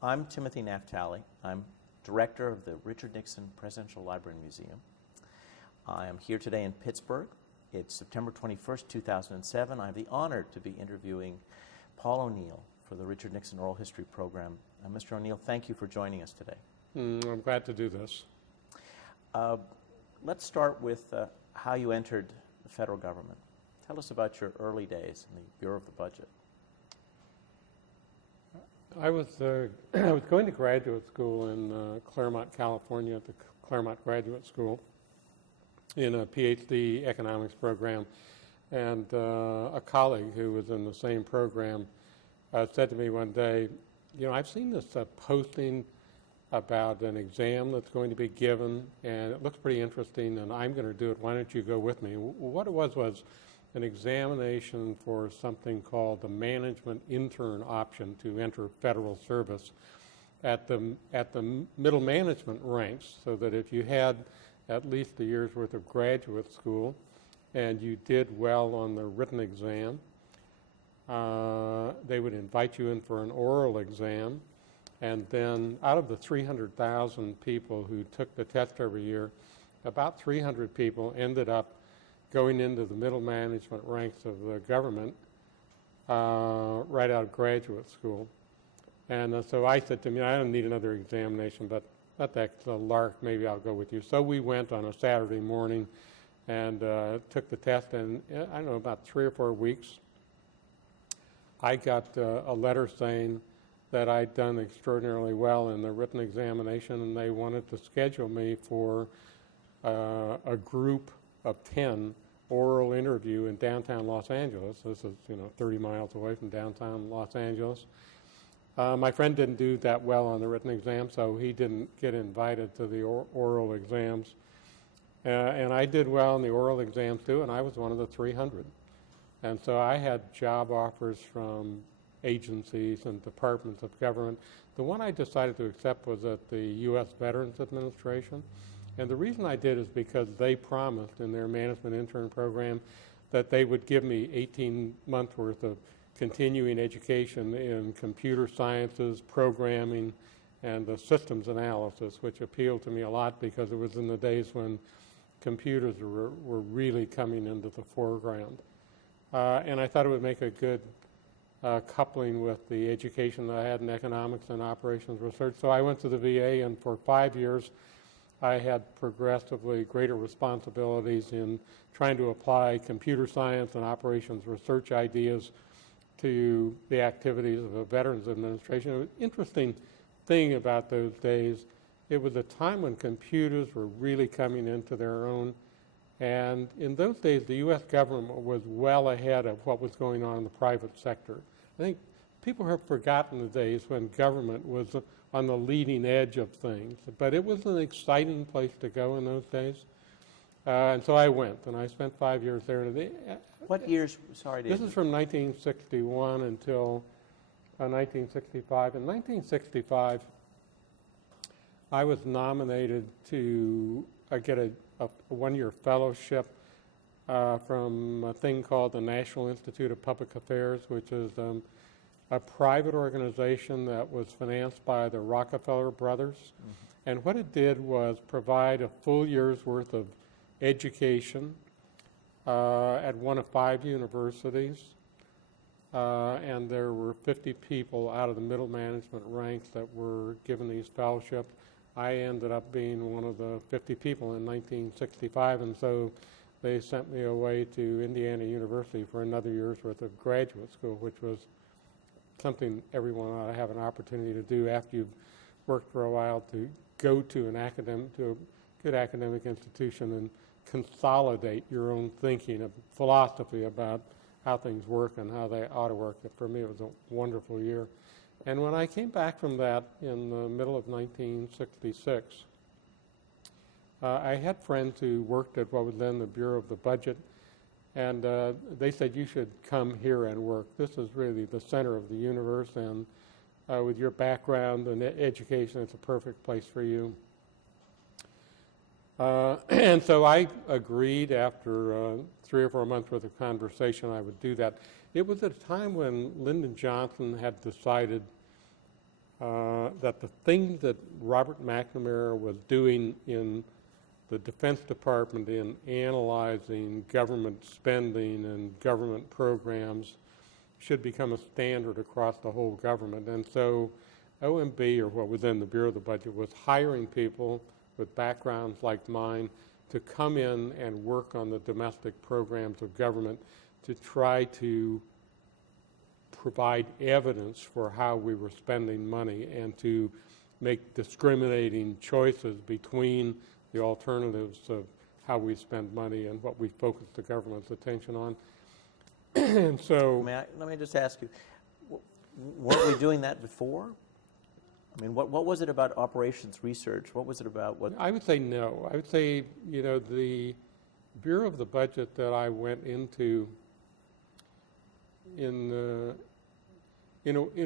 I'm Timothy Naftali. I'm director of the Richard Nixon Presidential Library and Museum. I am here today in Pittsburgh. It's September 21st, 2007. I have the honor to be interviewing Paul ONeill for the Richard Nixon Oral History Program. Mr. ONeill, thank you for joining us today. I'm glad to do this. Let's start with how you entered the federal government. Tell us about your early days in the Bureau of the Budget. I was going to graduate school in Claremont, California, at the Claremont Graduate School in a PhD economics program, and a colleague who was in the same program said to me one day, you know, I've seen this posting about an exam that's going to be given, and it looks pretty interesting, and I'm going to do it. Why don't you go with me? What it was an examination for something called the management intern option to enter federal service at the middle management ranks, so that if you had at least a year's worth of graduate school and you did well on the written exam, they would invite you in for an oral exam, and then out of the 300,000 people who took the test every year, about 300 people ended up going into the middle management ranks of the government right out of graduate school. And so I said to him, I don't need another examination, but that's a lark, maybe I'll go with you. So we went on a Saturday morning and took the test, and I don't know, about 3 or 4 weeks, I got a letter saying that I'd done extraordinarily well in the written examination, and they wanted to schedule me for a group of 10 oral interview in downtown Los Angeles. This is, 30 miles away from downtown Los Angeles. My friend didn't do that well on the written exam, so he didn't get invited to the oral exams. And I did well in the oral exams too, and I was one of the 300. And so I had job offers from agencies and departments of government. The one I decided to accept was at the U.S. Veterans Administration. And the reason I did is because they promised in their management intern program that they would give me 18 months worth of continuing education in computer sciences, programming, and systems analysis, which appealed to me a lot because it was in the days when computers were really coming into the foreground. And I thought it would make a good coupling with the education that I had in economics and operations research. So I went to the VA, and for 5 years I had progressively greater responsibilities in trying to apply computer science and operations research ideas to the activities of a Veterans Administration. It was an interesting thing about those days. It was a time when computers were really coming into their own, and in those days the U.S. government was well ahead of what was going on in the private sector. I think people have forgotten the days when government was on the leading edge of things, but it was an exciting place to go in those days. And so I went, and I spent 5 years there. What years? Sorry. This is from 1961 until 1965. In 1965, I was nominated to get a one-year fellowship from a thing called the National Institute of Public Affairs, which is a private organization that was financed by the Rockefeller brothers. Mm-hmm. And what it did was provide a full year's worth of education at one of 5 universities. And there were 50 people out of the middle management ranks that were given these fellowships. I ended up being one of the 50 people in 1965, and so they sent me away to Indiana University for another year's worth of graduate school, which was something everyone ought to have an opportunity to do after you've worked for a while, to go to a good academic institution and consolidate your own thinking of philosophy about how things work and how they ought to work. For me, it was a wonderful year. And when I came back from that in the middle of 1966, I had friends who worked at what was then the Bureau of the Budget, and they said, you should come here and work. This is really the center of the universe, and with your background and education, it's a perfect place for you. And so I agreed after 3 or 4 months worth of conversation I would do that. It was at a time when Lyndon Johnson had decided that the things that Robert McNamara was doing in the Defense Department in analyzing government spending and government programs should become a standard across the whole government. And so OMB, or what was then the Bureau of the Budget, was hiring people with backgrounds like mine to come in and work on the domestic programs of government to try to provide evidence for how we were spending money and to make discriminating choices between the alternatives of how we spend money and what we focus the government's attention on. And so... Let me just ask you, weren't we doing that before? I mean, what was it about operations research? What was it about? I would say no. I would say, the Bureau of the Budget that I went into in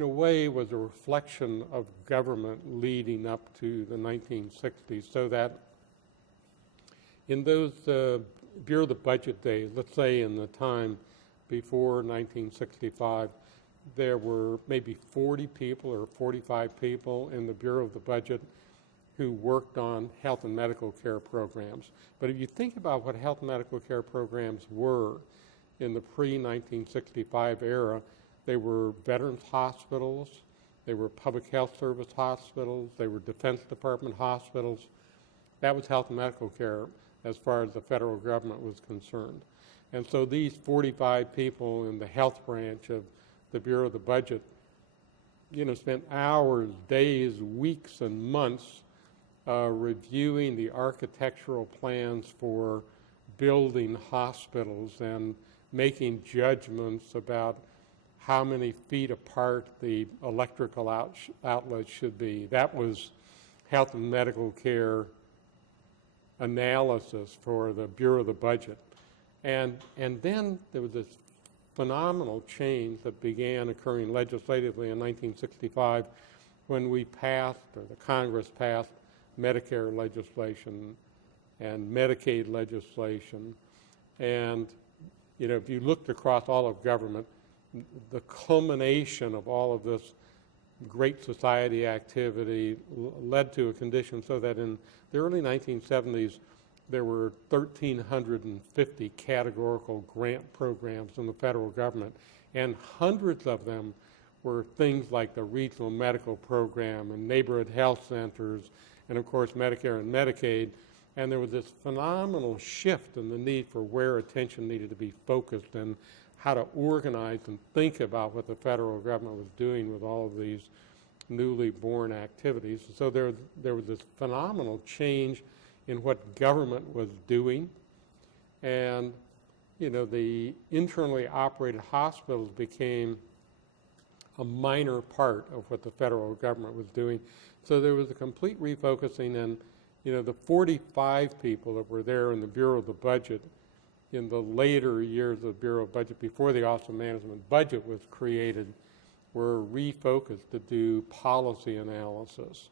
a way was a reflection of government leading up to the 1960s, so that in those Bureau of the Budget days, let's say in the time before 1965, there were maybe 40 people or 45 people in the Bureau of the Budget who worked on health and medical care programs. But if you think about what health and medical care programs were in the pre-1965 era, they were veterans hospitals, they were public health service hospitals, they were Defense Department hospitals. That was health and medical care as far as the federal government was concerned. And so these 45 people in the health branch of the Bureau of the Budget, spent hours, days, weeks, and months reviewing the architectural plans for building hospitals and making judgments about how many feet apart the electrical outlets should be. That was health and medical care analysis for the Bureau of the Budget. And then there was this phenomenal change that began occurring legislatively in 1965 when we passed, or the Congress passed, Medicare legislation and Medicaid legislation. And, if you looked across all of government, the culmination of all of this great society activity led to a condition so that in the early 1970s, there were 1,350 categorical grant programs in the federal government, and hundreds of them were things like the regional medical program and neighborhood health centers, and of course Medicare and Medicaid. And there was this phenomenal shift in the need for where attention needed to be focused and how to organize and think about what the federal government was doing with all of these newly born activities. So there was this phenomenal change in what government was doing. And, the internally operated hospitals became a minor part of what the federal government was doing. So there was a complete refocusing, and, the 45 people that were there in the Bureau of the Budget in the later years of the Bureau of Budget, before the Office of Management Budget was created, were refocused to do policy analysis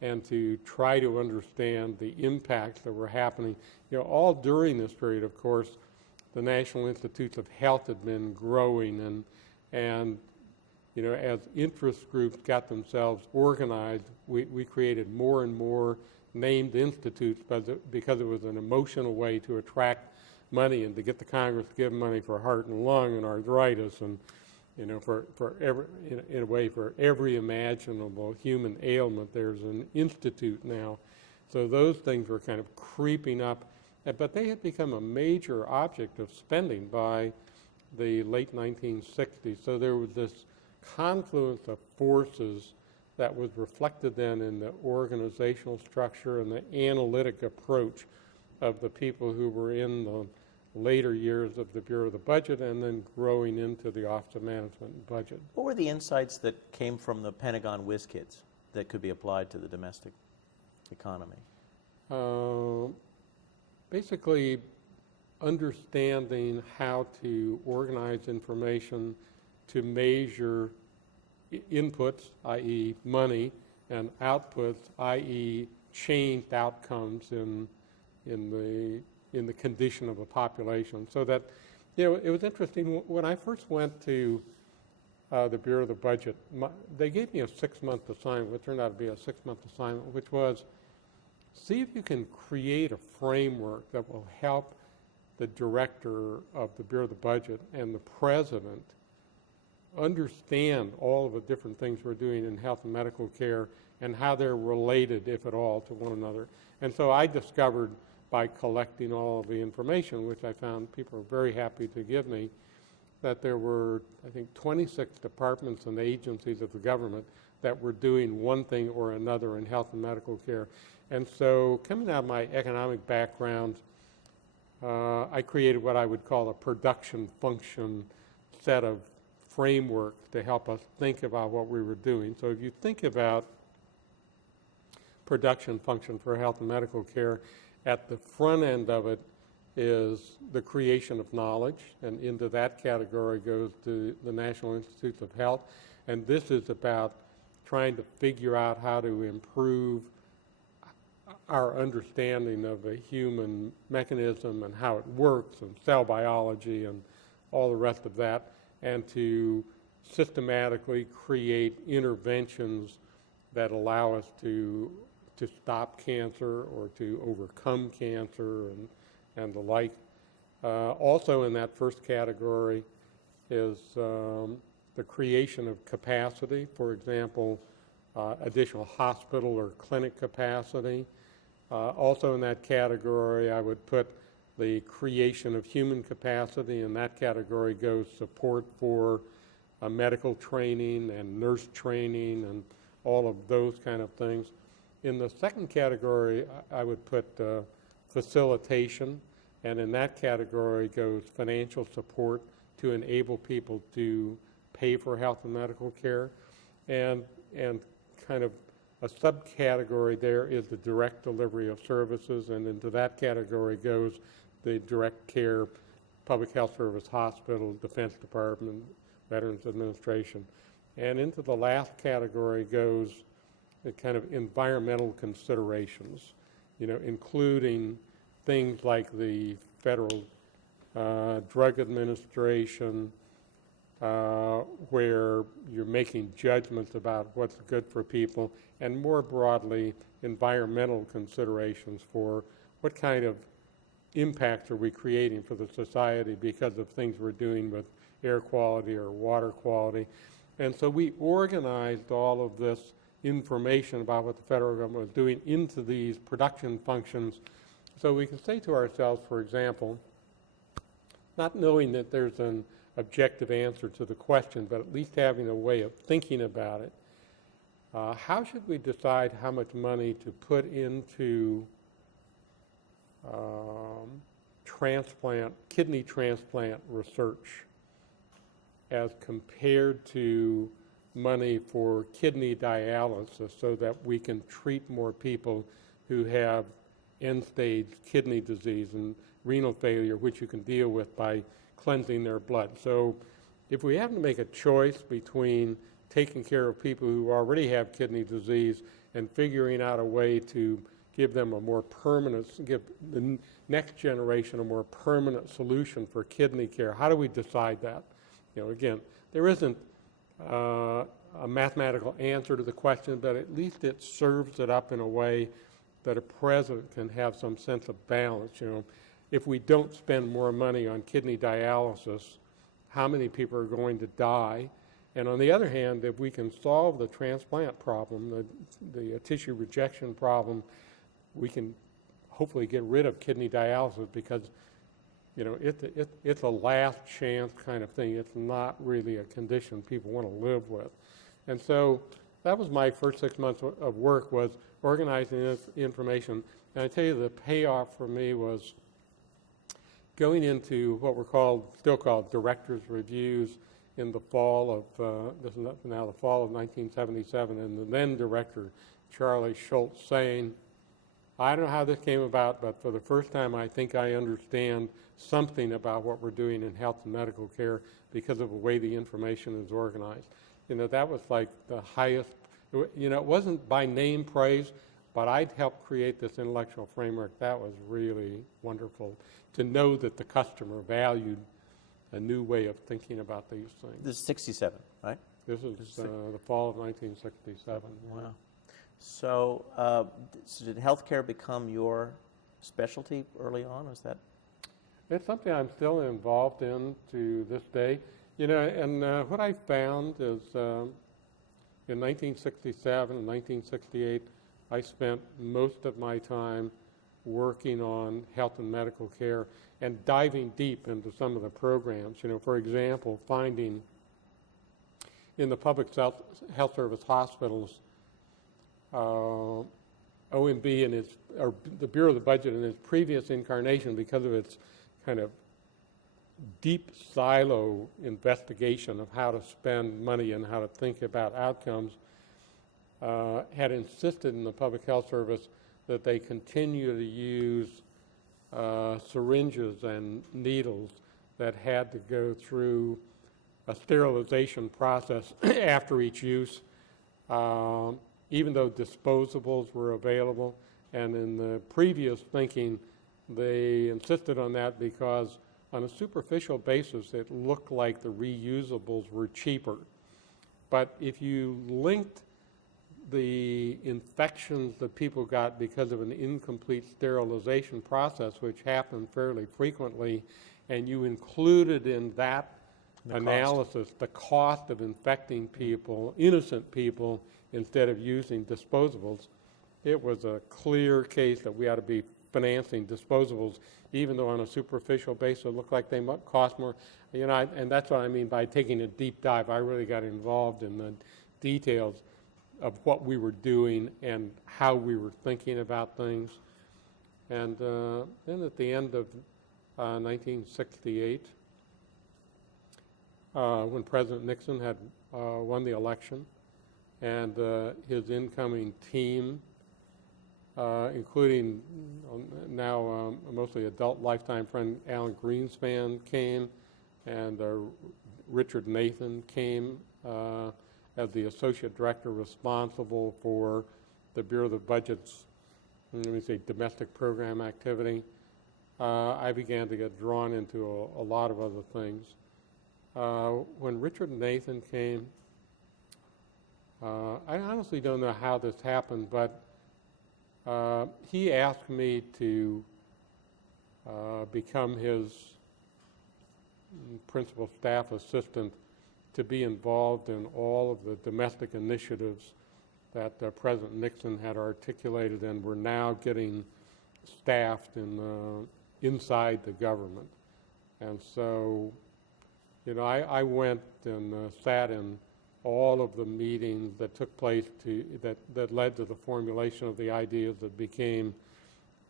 and to try to understand the impacts that were happening. All during this period, of course, the National Institutes of Health had been growing, and as interest groups got themselves organized, we created more and more named institutes because it was an emotional way to attract money and to get the Congress to give money for heart and lung and arthritis and for every, in a way, for every imaginable human ailment, there's an institute now. So those things were kind of creeping up, but they had become a major object of spending by the late 1960s. So there was this confluence of forces that was reflected then in the organizational structure and the analytic approach of the people who were in the later years of the Bureau of the Budget and then growing into the Office of Management and Budget. What were the insights that came from the Pentagon whiz kids that could be applied to the domestic economy? Basically, understanding how to organize information to measure inputs, i.e. money, and outputs, i.e. changed outcomes in the condition of a population. So that, it was interesting. When I first went to the Bureau of the Budget. They gave me a 6-month assignment, which turned out to be a 6-month assignment, which was see if you can create a framework that will help the director of the Bureau of the Budget and the president understand all of the different things we're doing in health and medical care and how they're related, if at all, to one another. And so I discovered by collecting all of the information, which I found people were very happy to give me, that there were, I think, 26 departments and agencies of the government that were doing one thing or another in health and medical care. And so coming out of my economic background, I created what I would call a production function set of frameworks to help us think about what we were doing. So if you think about production function for health and medical care, at the front end of it is the creation of knowledge, and into that category goes to the National Institutes of Health. And this is about trying to figure out how to improve our understanding of the human mechanism and how it works and cell biology and all the rest of that, and to systematically create interventions that allow us to stop cancer or to overcome cancer and the like. Also in that first category is the creation of capacity, for example, additional hospital or clinic capacity. Also in that category, I would put the creation of human capacity. In that category goes support for medical training and nurse training and all of those kind of things. In the second category, I would put facilitation, and in that category goes financial support to enable people to pay for health and medical care. And kind of a subcategory there is the direct delivery of services, and into that category goes the direct care, public health service, hospital, Defense Department, Veterans Administration. And into the last category goes the kind of environmental considerations, including things like the Federal Drug Administration, where you're making judgments about what's good for people, and more broadly, environmental considerations for what kind of impacts are we creating for the society because of things we're doing with air quality or water quality. And so we organized all of this information about what the federal government was doing into these production functions, so we can say to ourselves, for example, not knowing that there's an objective answer to the question, but at least having a way of thinking about it, how should we decide how much money to put into kidney transplant research as compared to money for kidney dialysis so that we can treat more people who have end-stage kidney disease and renal failure, which you can deal with by cleansing their blood. So if we have to make a choice between taking care of people who already have kidney disease and figuring out a way to give them a more permanent, give the next generation a more permanent solution for kidney care, how do we decide that? Again, there isn't a mathematical answer to the question, but at least it serves it up in a way that a president can have some sense of balance. If we don't spend more money on kidney dialysis, how many people are going to die? And on the other hand, if we can solve the transplant problem, the tissue rejection problem, we can hopefully get rid of kidney dialysis because it's a last chance kind of thing. It's not really a condition people want to live with. And so that was my first 6 months of work, was organizing this information. And I tell you, the payoff for me was going into what were still called director's reviews in the fall of, this is now the fall of 1977, and the then director, Charlie Schultz, saying, I don't know how this came about, but for the first time I think I understand something about what we're doing in health and medical care because of the way the information is organized. That was like the highest, it wasn't by name praise, but I'd helped create this intellectual framework. That was really wonderful to know that the customer valued a new way of thinking about these things. This is 67, right? This is the fall of 1967. Wow. So, so did healthcare become your specialty early on? Was that? It's something I'm still involved in to this day. You know, and what I found is in 1967 and 1968, I spent most of my time working on health and medical care and diving deep into some of the programs. You know, for example, finding in the public health service hospitals, OMB and or the Bureau of the Budget in its previous incarnation, because of its kind of deep silo investigation of how to spend money and how to think about outcomes, had insisted in the public health service that they continue to use syringes and needles that had to go through a sterilization process after each use, even though disposables were available. And in the previous thinking, they insisted on that because on a superficial basis, it looked like the reusables were cheaper. But if you linked the infections that people got because of an incomplete sterilization process, which happened fairly frequently, and you included in that analysis the cost of infecting people, innocent people, instead of using disposables, it was a clear case that we ought to be financing disposables, even though on a superficial basis it looked like they might cost more. You know, and that's what I mean by taking a deep dive. I really got involved in the details of what we were doing and how we were thinking about things. And then at the end of 1968, when President Nixon had won the election, and his incoming team, including now mostly adult lifetime friend Alan Greenspan came, and Richard Nathan came as the associate director responsible for the Bureau of the Budget's, let me say, domestic program activity. I began to get drawn into a lot of other things. When Richard Nathan came, I honestly don't know how this happened, but he asked me to become his principal staff assistant to be involved in all of the domestic initiatives that President Nixon had articulated and were now getting staffed inside the government. And so, you know, I went and sat in all of the meetings that took place that led to the formulation of the ideas that became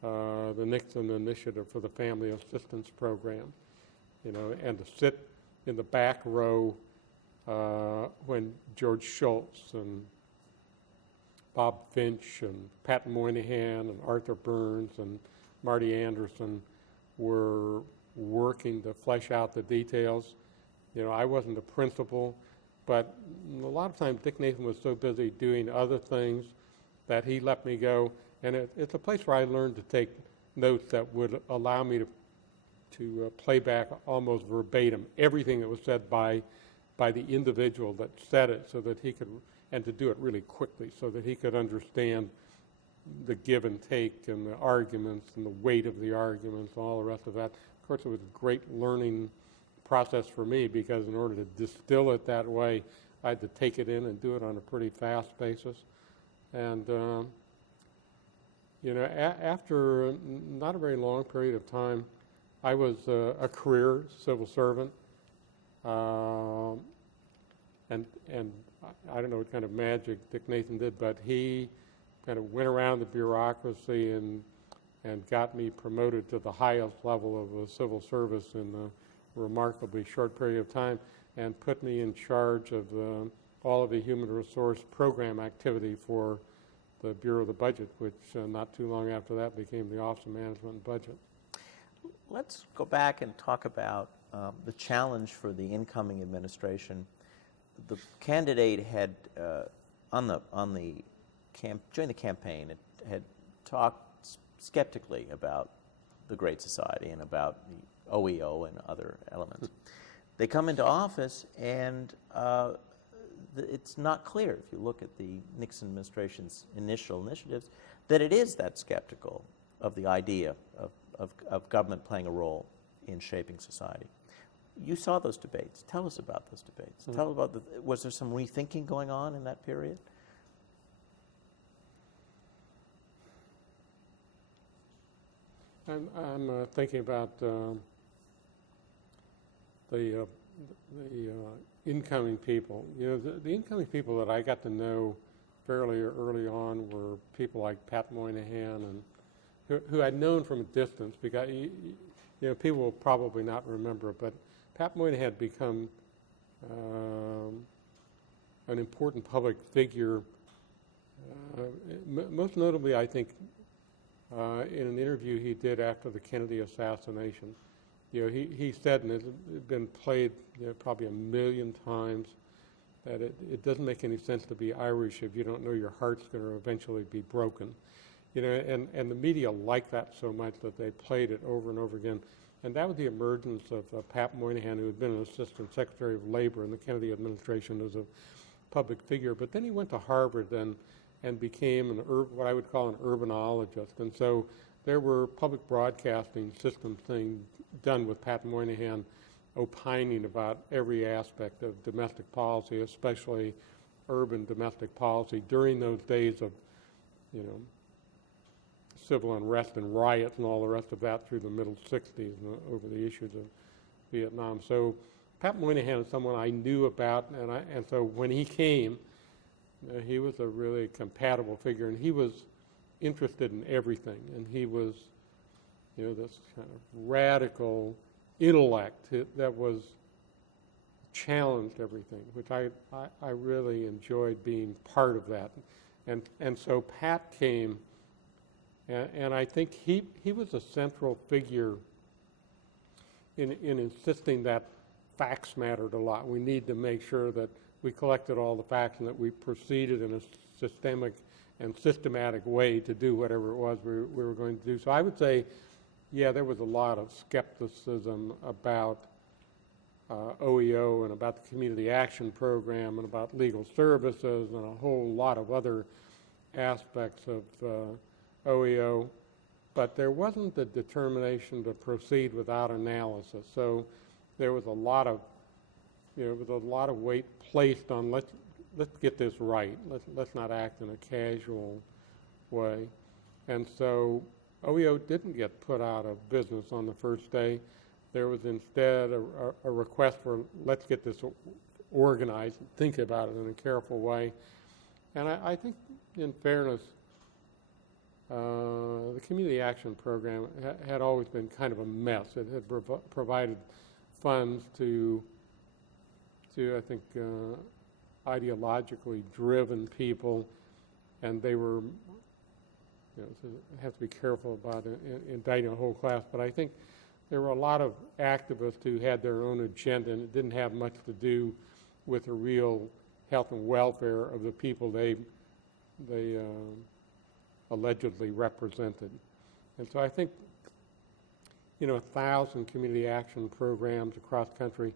the Nixon Initiative for the Family Assistance Program. You know, and to sit in the back row when George Schultz and Bob Finch and Pat Moynihan and Arthur Burns and Marty Anderson were working to flesh out the details. You know, I wasn't the principal, but a lot of times Dick Nathan was so busy doing other things that he let me go. And it's a place where I learned to take notes that would allow me to play back almost verbatim everything that was said by the individual that said it, so that he could, and to do it really quickly so that he could understand the give and take and the arguments and the weight of the arguments, all the rest of that. Of course, it was a great learning process for me, because in order to distill it that way, I had to take it in and do it on a pretty fast basis. And, you know, after not a very long period of time, I was a career civil servant. And I don't know what kind of magic Dick Nathan did, but he kind of went around the bureaucracy and got me promoted to the highest level of the civil service in a remarkably short period of time, and put me in charge of all of the human resource program activity for the Bureau of the Budget, which not too long after that became the Office of Management and Budget. Let's go back and talk about the challenge for the incoming administration. The candidate had during the campaign had talked skeptically about the Great Society and about the OEO and other elements. They come into office, and it's not clear, if you look at the Nixon administration's initial initiatives, that it is that skeptical of the idea of government playing a role in shaping society. You saw those debates. Tell us about those debates. Tell about was there some rethinking going on in that period? I'm thinking about the incoming people. The incoming people that I got to know fairly early on were people like Pat Moynihan, and who I'd known from a distance, because people will probably not remember, but Pat Moynihan had become an important public figure. Most notably, I think, in an interview he did after the Kennedy assassination, he said, and it's been played probably 1 million times, that it doesn't make any sense to be Irish if you don't know your heart's going to eventually be broken. And the media liked that so much that they played it over and over again. And that was the emergence of Pat Moynihan, who had been an assistant secretary of labor in the Kennedy administration as a public figure. But then he went to Harvard and became what I would call an urbanologist. And so there were public broadcasting system things done with Pat Moynihan opining about every aspect of domestic policy, especially urban domestic policy, during those days of, civil unrest and riots and all the rest of that through the middle 60s and over the issues of Vietnam. So Pat Moynihan is someone I knew about, and so when he came, he was a really compatible figure, and he was interested in everything, and he was, this kind of radical intellect that was challenged everything, which I really enjoyed being part of that, and so Pat came, and I think he was a central figure in insisting that facts mattered a lot. We need to make sure that we collected all the facts and that we proceeded in a systematic way to do whatever it was we were going to do. So I would say, there was a lot of skepticism about OEO and about the Community Action Program and about legal services and a whole lot of other aspects of OEO, but there wasn't the determination to proceed without analysis. So there was a lot of weight placed on let's get this right. Let's not act in a casual way. And so OEO didn't get put out of business on the first day. There was instead a request for let's get this organized and think about it in a careful way. And I think, in fairness, the Community Action Program had always been kind of a mess. It had provided funds to I think, ideologically driven people, and they were, so I have to be careful about indicting a whole class, but I think there were a lot of activists who had their own agenda, and it didn't have much to do with the real health and welfare of the people they allegedly represented. And so I think, 1,000 community action programs across the country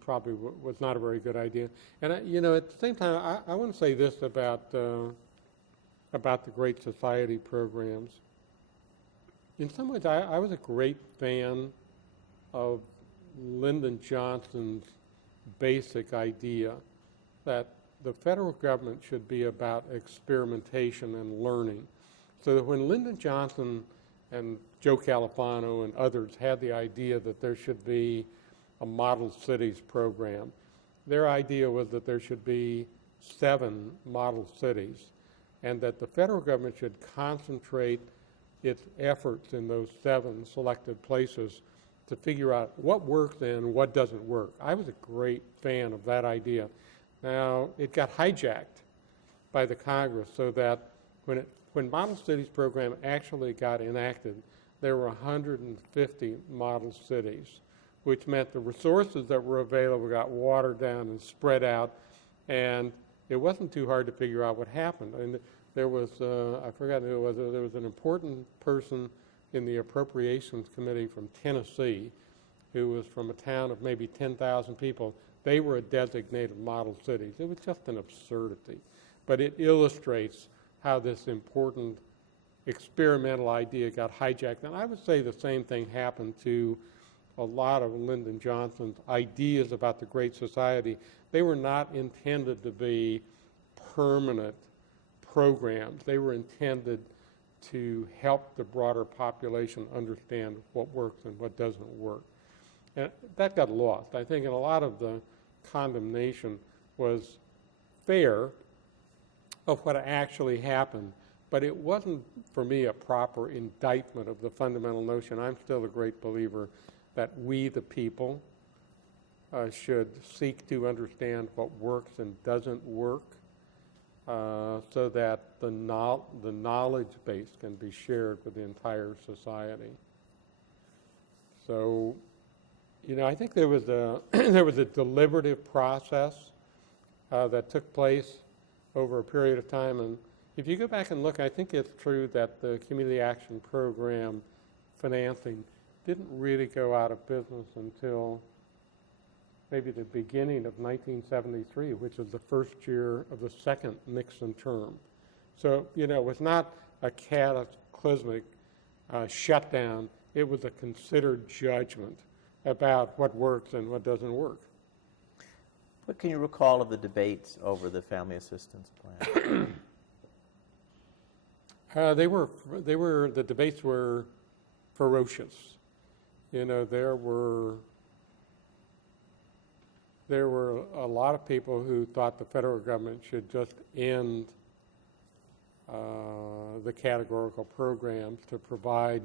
probably was not a very good idea. And at the same time, I want to say this about the Great Society programs. In some ways, I was a great fan of Lyndon Johnson's basic idea that the federal government should be about experimentation and learning. So that when Lyndon Johnson and Joe Califano and others had the idea that there should be a model cities program, their idea was that there should be 7 model cities, and that the federal government should concentrate its efforts in those 7 selected places to figure out what works and what doesn't work. I was a great fan of that idea. Now, it got hijacked by the Congress so that when Model Cities program actually got enacted, there were 150 model cities, which meant the resources that were available got watered down and spread out, and it wasn't too hard to figure out what happened. And there was, I forgot who it was, there was an important person in the Appropriations Committee from Tennessee who was from a town of maybe 10,000 people, they were a designated model cities. It was just an absurdity. But it illustrates how this important experimental idea got hijacked. And I would say the same thing happened to a lot of Lyndon Johnson's ideas about the Great Society. They were not intended to be permanent programs. They were intended to help the broader population understand what works and what doesn't work. And that got lost. I think in a lot of the condemnation was fair of what actually happened, but it wasn't, for me, a proper indictment of the fundamental notion. I'm still a great believer that we, the people, should seek to understand what works and doesn't work, so that the knowledge base can be shared with the entire society. So, I think there was a there was a deliberative process that took place over a period of time. And if you go back and look, I think it's true that the Community Action Program financing didn't really go out of business until maybe the beginning of 1973, which was the first year of the second Nixon term. So, it was not a cataclysmic shutdown. It was a considered judgment about what works and what doesn't work. What can you recall of the debates over the family assistance plan? The debates were ferocious. There were a lot of people who thought the federal government should just end the categorical programs to provide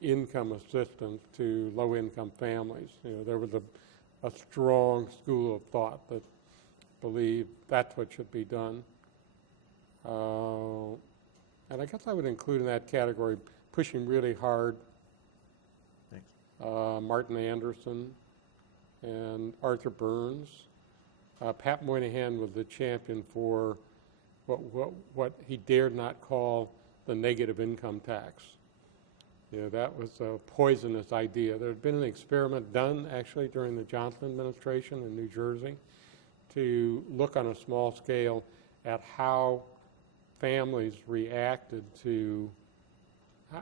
income assistance to low-income families. There was a strong school of thought that believed that's what should be done. And I guess I would include in that category pushing really hard Martin Anderson and Arthur Burns. Pat Moynihan was the champion for what he dared not call the negative income tax. That was a poisonous idea. There had been an experiment done actually during the Johnson administration in New Jersey to look on a small scale at how families reacted to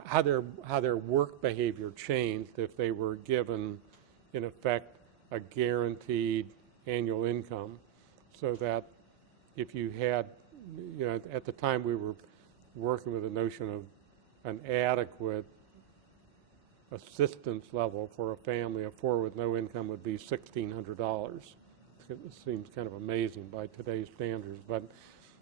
how their work behavior changed if they were given, in effect, a guaranteed annual income, so that if you had, at the time we were working with the notion of an adequate assistance level for a family of four with no income would be $1,600. It seems kind of amazing by today's standards, but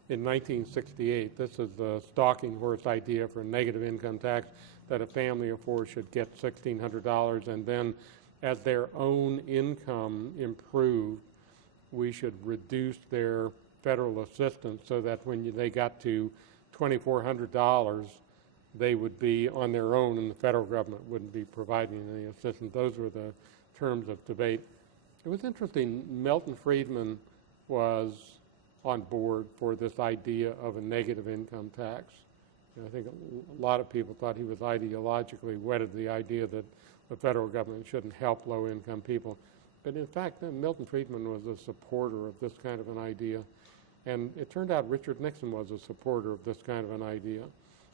in 1968, this is the stalking horse idea for a negative income tax, that a family of four should get $1,600, and then as their own income improved, we should reduce their federal assistance so that when they got to $2,400, they would be on their own and the federal government wouldn't be providing any assistance. Those were the terms of debate. It was interesting, Milton Friedman was on board for this idea of a negative income tax. I think a lot of people thought he was ideologically wedded to the idea that the federal government shouldn't help low-income people. But in fact, Milton Friedman was a supporter of this kind of an idea. And it turned out Richard Nixon was a supporter of this kind of an idea,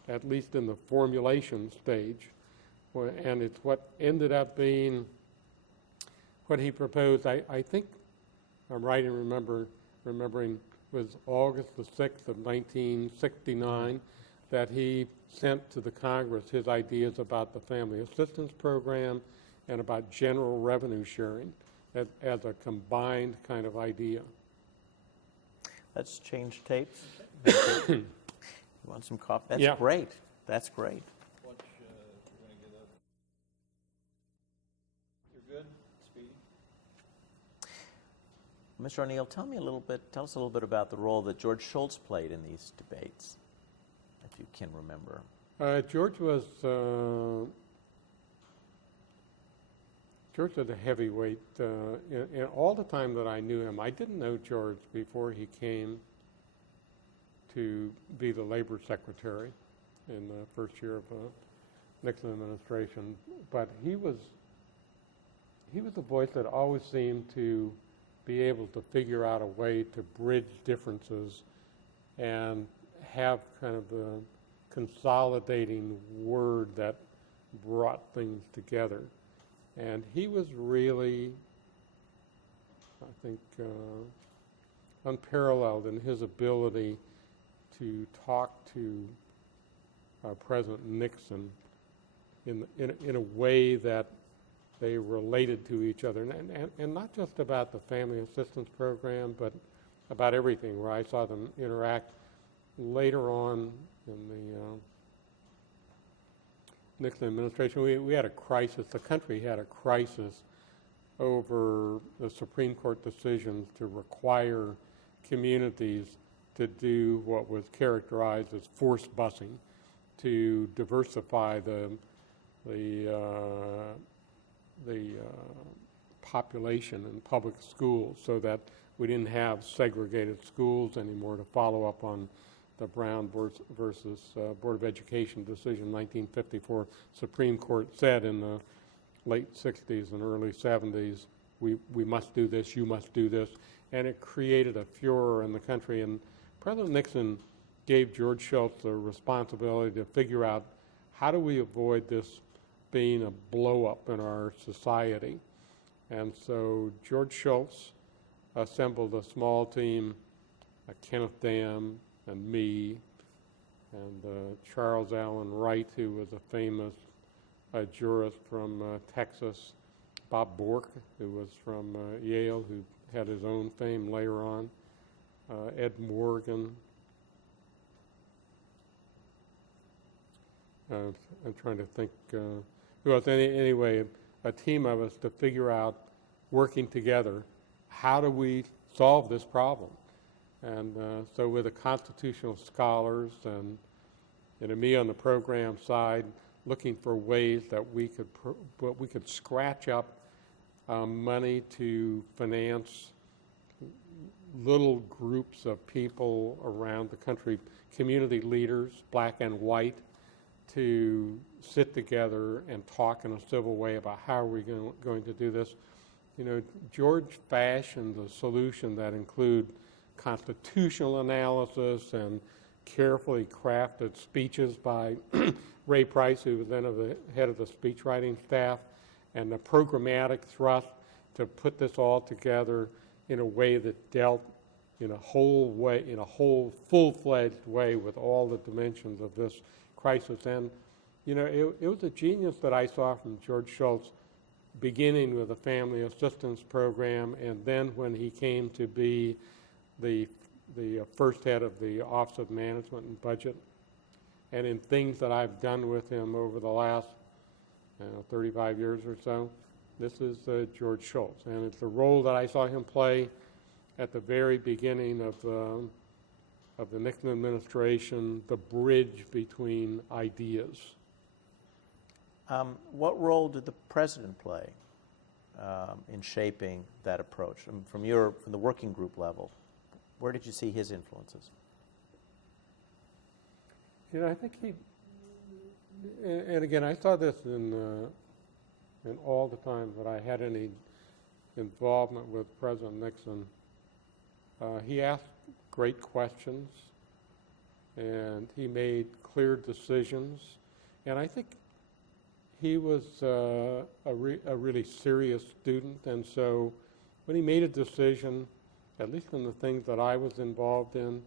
at least in the formulation stage. And it's what ended up being what he proposed. I think I'm right in remembering was August the 6th of 1969 that he sent to the Congress his ideas about the Family Assistance Program and about general revenue sharing as a combined kind of idea. Let's change tapes. You want some coffee? That's Yeah. great. That's great. You're good, Speedy? Mr. O'Neill, tell us a little bit about the role that George Schultz played in these debates, if you can remember. George was a heavyweight. In all the time that I knew him, I didn't know George before he came to be the labor secretary in the first year of the Nixon administration. But he he was a voice that always seemed to be able to figure out a way to bridge differences and have kind of the consolidating word that brought things together. And he was really, I think, unparalleled in his ability to talk to President Nixon in a way that they related to each other, and not just about the family assistance program, but about everything, where I saw them interact later on in the Nixon administration. We had a crisis, the country had a crisis over the Supreme Court decisions to require communities to do what was characterized as forced busing, to diversify the population in public schools so that we didn't have segregated schools anymore, to follow up on the Brown versus Board of Education decision, 1954. Supreme Court said in the late 60s and early 70s, we must do this, you must do this, and it created a furor in the country. And President Nixon gave George Schultz the responsibility to figure out, how do we avoid this being a blow-up in our society? And so George Schultz assembled a small team, Kenneth Dam and me, and Charles Allen Wright, who was a famous jurist from Texas, Bob Bork, who was from Yale, who had his own fame later on, Ed Morgan. I'm trying to think who else. Anyway, a team of us to figure out, working together, how do we solve this problem? And so with the constitutional scholars and me on the program side, looking for ways that we could scratch up money to finance little groups of people around the country, community leaders, black and white, to sit together and talk in a civil way about how are we going to do this. You know, George fashioned a solution that include constitutional analysis and carefully crafted speeches by Ray Price, who was then the head of the speechwriting staff, and the programmatic thrust to put this all together in a way that dealt in a whole full-fledged way with all the dimensions of this crisis. And you know, it was a genius that I saw from George Schultz, beginning with a family assistance program, and then when he came to be the first head of the Office of Management and Budget, and in things that I've done with him over the last 35 years or so. This is George Schultz, and it's the role that I saw him play at the very beginning of the Nixon administration, the bridge between ideas. What role did the president play in shaping that approach? From the working group level, where did you see his influences? You know, I think and again, I saw this in all the times that I had any involvement with President Nixon. He asked great questions, and he made clear decisions, and I think he was a really serious student, and so when he made a decision, at least in the things that I was involved in,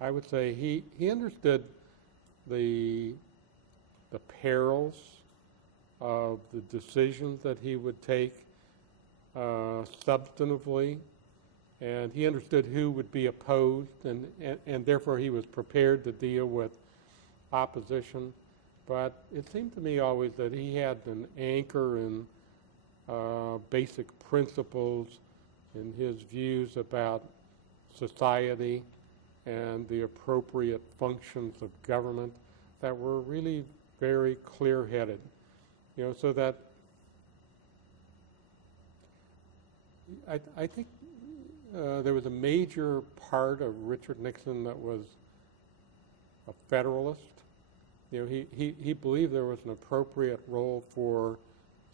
I would say he understood the perils of the decisions that he would take substantively, and he understood who would be opposed, and therefore he was prepared to deal with opposition. But it seemed to me always that he had an anchor in basic principles in his views about society and the appropriate functions of government that were really very clear-headed. You know, so that I think there was a major part of Richard Nixon that was a federalist. You know, he believed there was an appropriate role for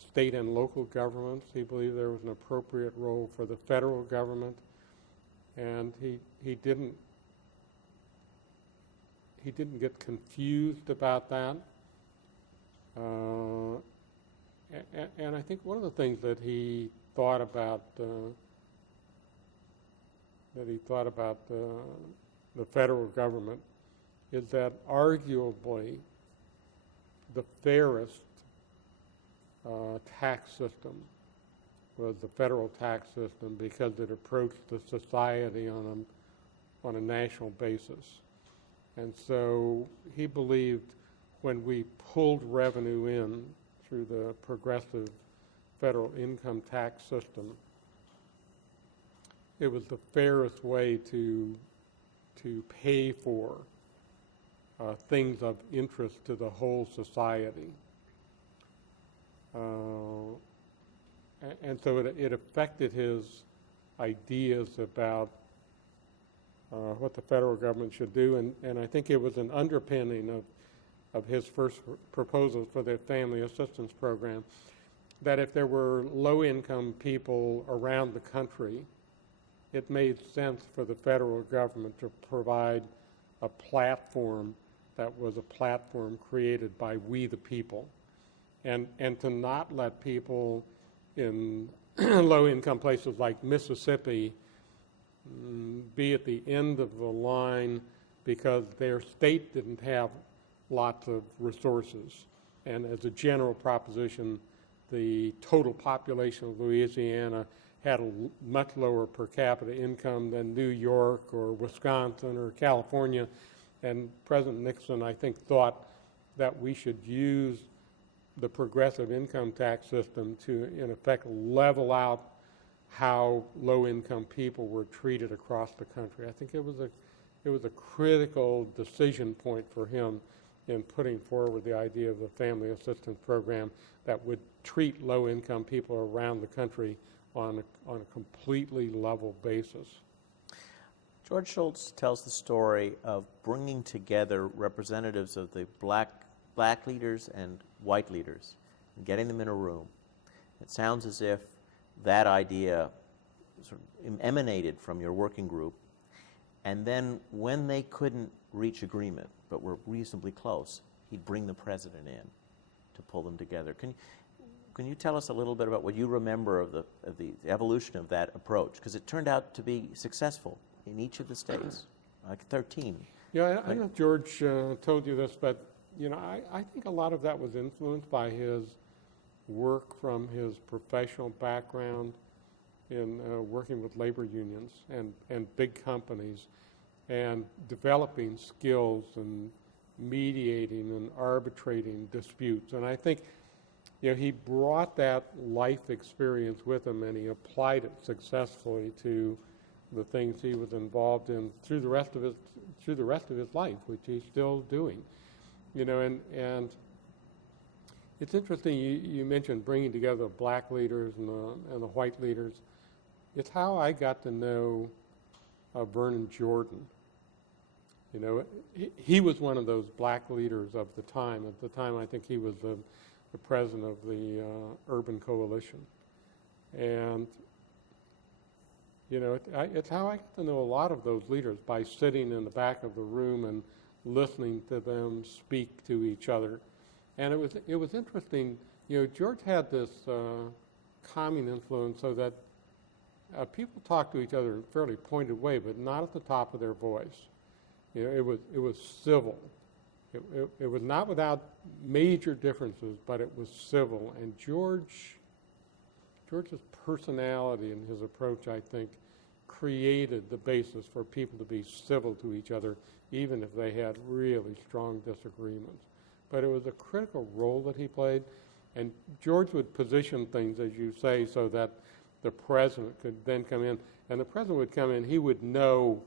state and local governments. He believed there was an appropriate role for the federal government, and he didn't get confused about that. And I think one of the things that he thought about the federal government is that arguably the fairest tax system was the federal tax system because it approached the society on a national basis. And so he believed when we pulled revenue in through the progressive federal income tax system, it was the fairest way to pay for things of interest to the whole society. And so it affected his ideas about what the federal government should do, and I think it was an underpinning of his first proposals for the Family Assistance Program, that if there were low-income people around the country, it made sense for the federal government to provide a platform that was a platform created by we the people, and to not let people in low-income places like Mississippi be at the end of the line because their state didn't have lots of resources. And as a general proposition, the total population of Louisiana had a much lower per capita income than New York or Wisconsin or California. And President Nixon, I think, thought that we should use the progressive income tax system to, in effect, level out how low-income people were treated across the country. I think it was a critical decision point for him in putting forward the idea of the Family Assistance Program that would treat low-income people around the country on a completely level basis. George Schultz tells the story of bringing together representatives of the black leaders and white leaders and getting them in a room. It sounds as if that idea sort of emanated from your working group, and then when they couldn't reach agreement but were reasonably close, he'd bring the president in to pull them together. Can you tell us a little bit about what you remember of the evolution of that approach? Because it turned out to be successful in each of the states, like 13. Yeah, I don't know if George told you this, but I think a lot of that was influenced by his work from his professional background in working with labor unions and big companies and developing skills and mediating and arbitrating disputes. And I think he brought that life experience with him, and he applied it successfully to the things he was involved in through the rest of his life, which he's still doing. And it's interesting you mentioned bringing together the black leaders and the white leaders. It's how I got to know Vernon Jordan. He was one of those black leaders of the time. At the time, I think he was the president of the Urban Coalition. And, it's how I got to know a lot of those leaders, by sitting in the back of the room and listening to them speak to each other. And it was interesting. George had this calming influence so that people talked to each other in a fairly pointed way, but not at the top of their voice. It was civil. It was not without major differences, but it was civil. And George's personality and his approach, I think, created the basis for people to be civil to each other, even if they had really strong disagreements. But it was a critical role that he played, and George would position things, as you say, so that the president could then come in. And the president would come in, he would know,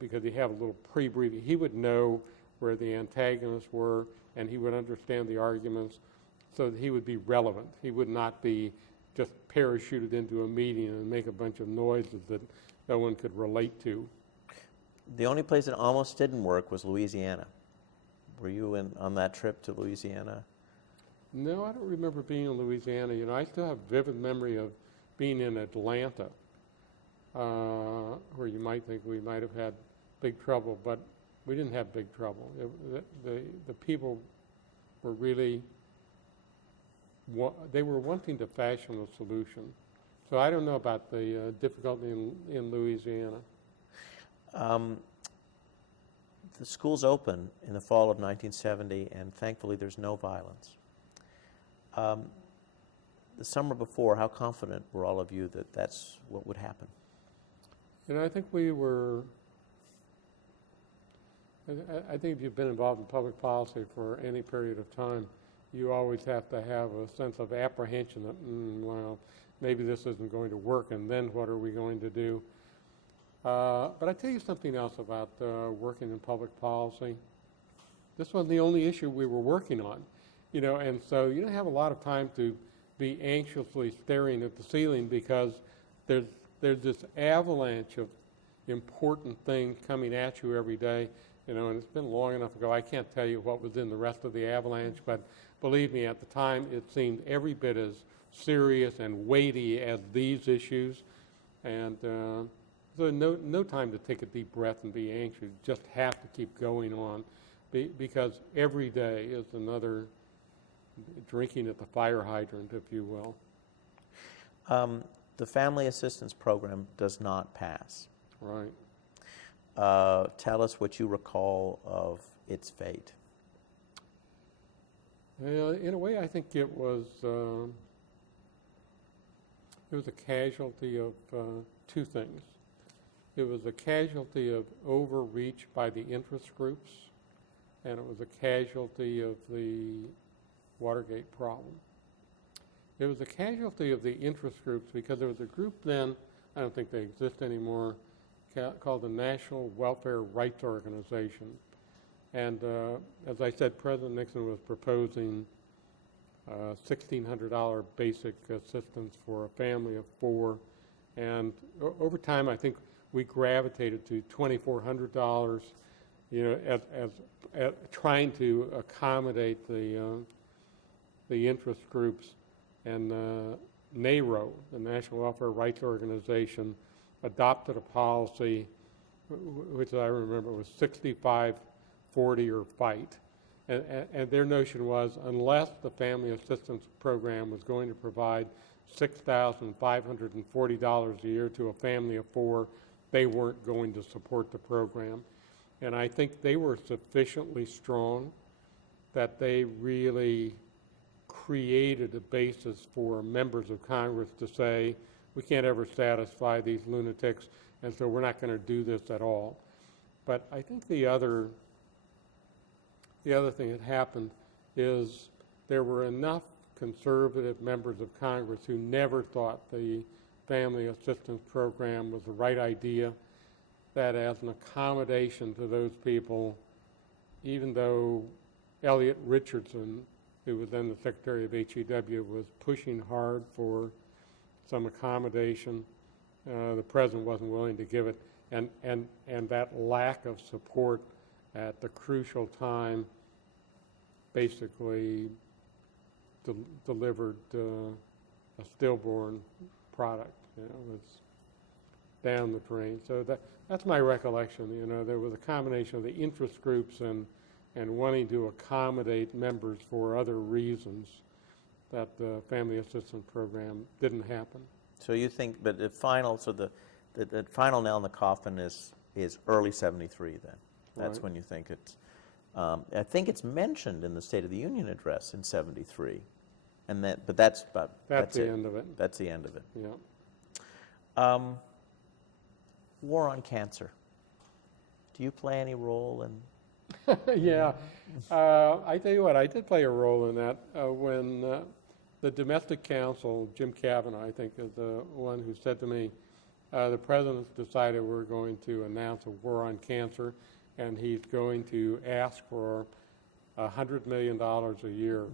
because he had a little pre-briefing, he would know where the antagonists were, and he would understand the arguments so that he would be relevant. He would not be just parachuted into a meeting and make a bunch of noises that no one could relate to. The only place that almost didn't work was Louisiana. Were you on that trip to Louisiana? No, I don't remember being in Louisiana. You know, I still have vivid memory of being in Atlanta, where you might think we might have had big trouble, but we didn't have big trouble. The people were really, they were wanting to fashion a solution. So I don't know about the difficulty in Louisiana. The schools opened in the fall of 1970, and thankfully there's no violence. The summer before, how confident were all of you that that's what would happen? And I think we were, I think if you've been involved in public policy for any period of time, you always have to have a sense of apprehension that, well, maybe this isn't going to work, and then what are we going to do? But I tell you something else about working in public policy. This wasn't the only issue we were working on, you know, and so you don't have a lot of time to be anxiously staring at the ceiling because there's this avalanche of important things coming at you every day, you know, and it's been long enough ago. I can't tell you what was in the rest of the avalanche, but believe me, at the time it seemed every bit as serious and weighty as these issues, and so no time to take a deep breath and be anxious. You just have to keep going on because every day is another drinking at the fire hydrant, if you will. The Family Assistance Program does not pass. Right. Tell us what you recall of its fate. Well, in a way, I think it was a casualty of two things. It was a casualty of overreach by the interest groups, and it was a casualty of the Watergate problem. It was a casualty of the interest groups because there was a group then, I don't think they exist anymore, called the National Welfare Rights Organization. And as I said, President Nixon was proposing $1,600 basic assistance for a family of four. And over time, I think we gravitated to $2,400, you know, as trying to accommodate the interest groups. And NARO, the National Welfare Rights Organization, adopted a policy, which I remember was 65, 40, or fight. And their notion was unless the Family Assistance Program was going to provide $6,540 a year to a family of four, they weren't going to support the program. And I think they were sufficiently strong that they really created a basis for members of Congress to say, we can't ever satisfy these lunatics, and so we're not going to do this at all. But I think the other thing that happened is there were enough conservative members of Congress who never thought the Family Assistance Program was the right idea, that as an accommodation to those people, even though Elliot Richardson, who was then the Secretary of HEW, was pushing hard for some accommodation, the President wasn't willing to give it, and that lack of support at the crucial time basically delivered a stillborn product. You know, it was down the drain. So that's my recollection. You know, there was a combination of the interest groups and wanting to accommodate members for other reasons that the Family Assistance Program didn't happen. So you think, but the final, so the final nail in the coffin is early '73. Then that's Right. when you think it's. I think it's mentioned in the State of the Union address in '73, and but that's about That's the it. end of it. That's the end of it. Yeah. War on cancer. Do you play any role in? Yeah, I tell you what, I did play a role in that when the domestic counsel, Jim Kavanaugh, I think, is the one who said to me, the President's decided we're going to announce a war on cancer, and he's going to ask for $100 million a year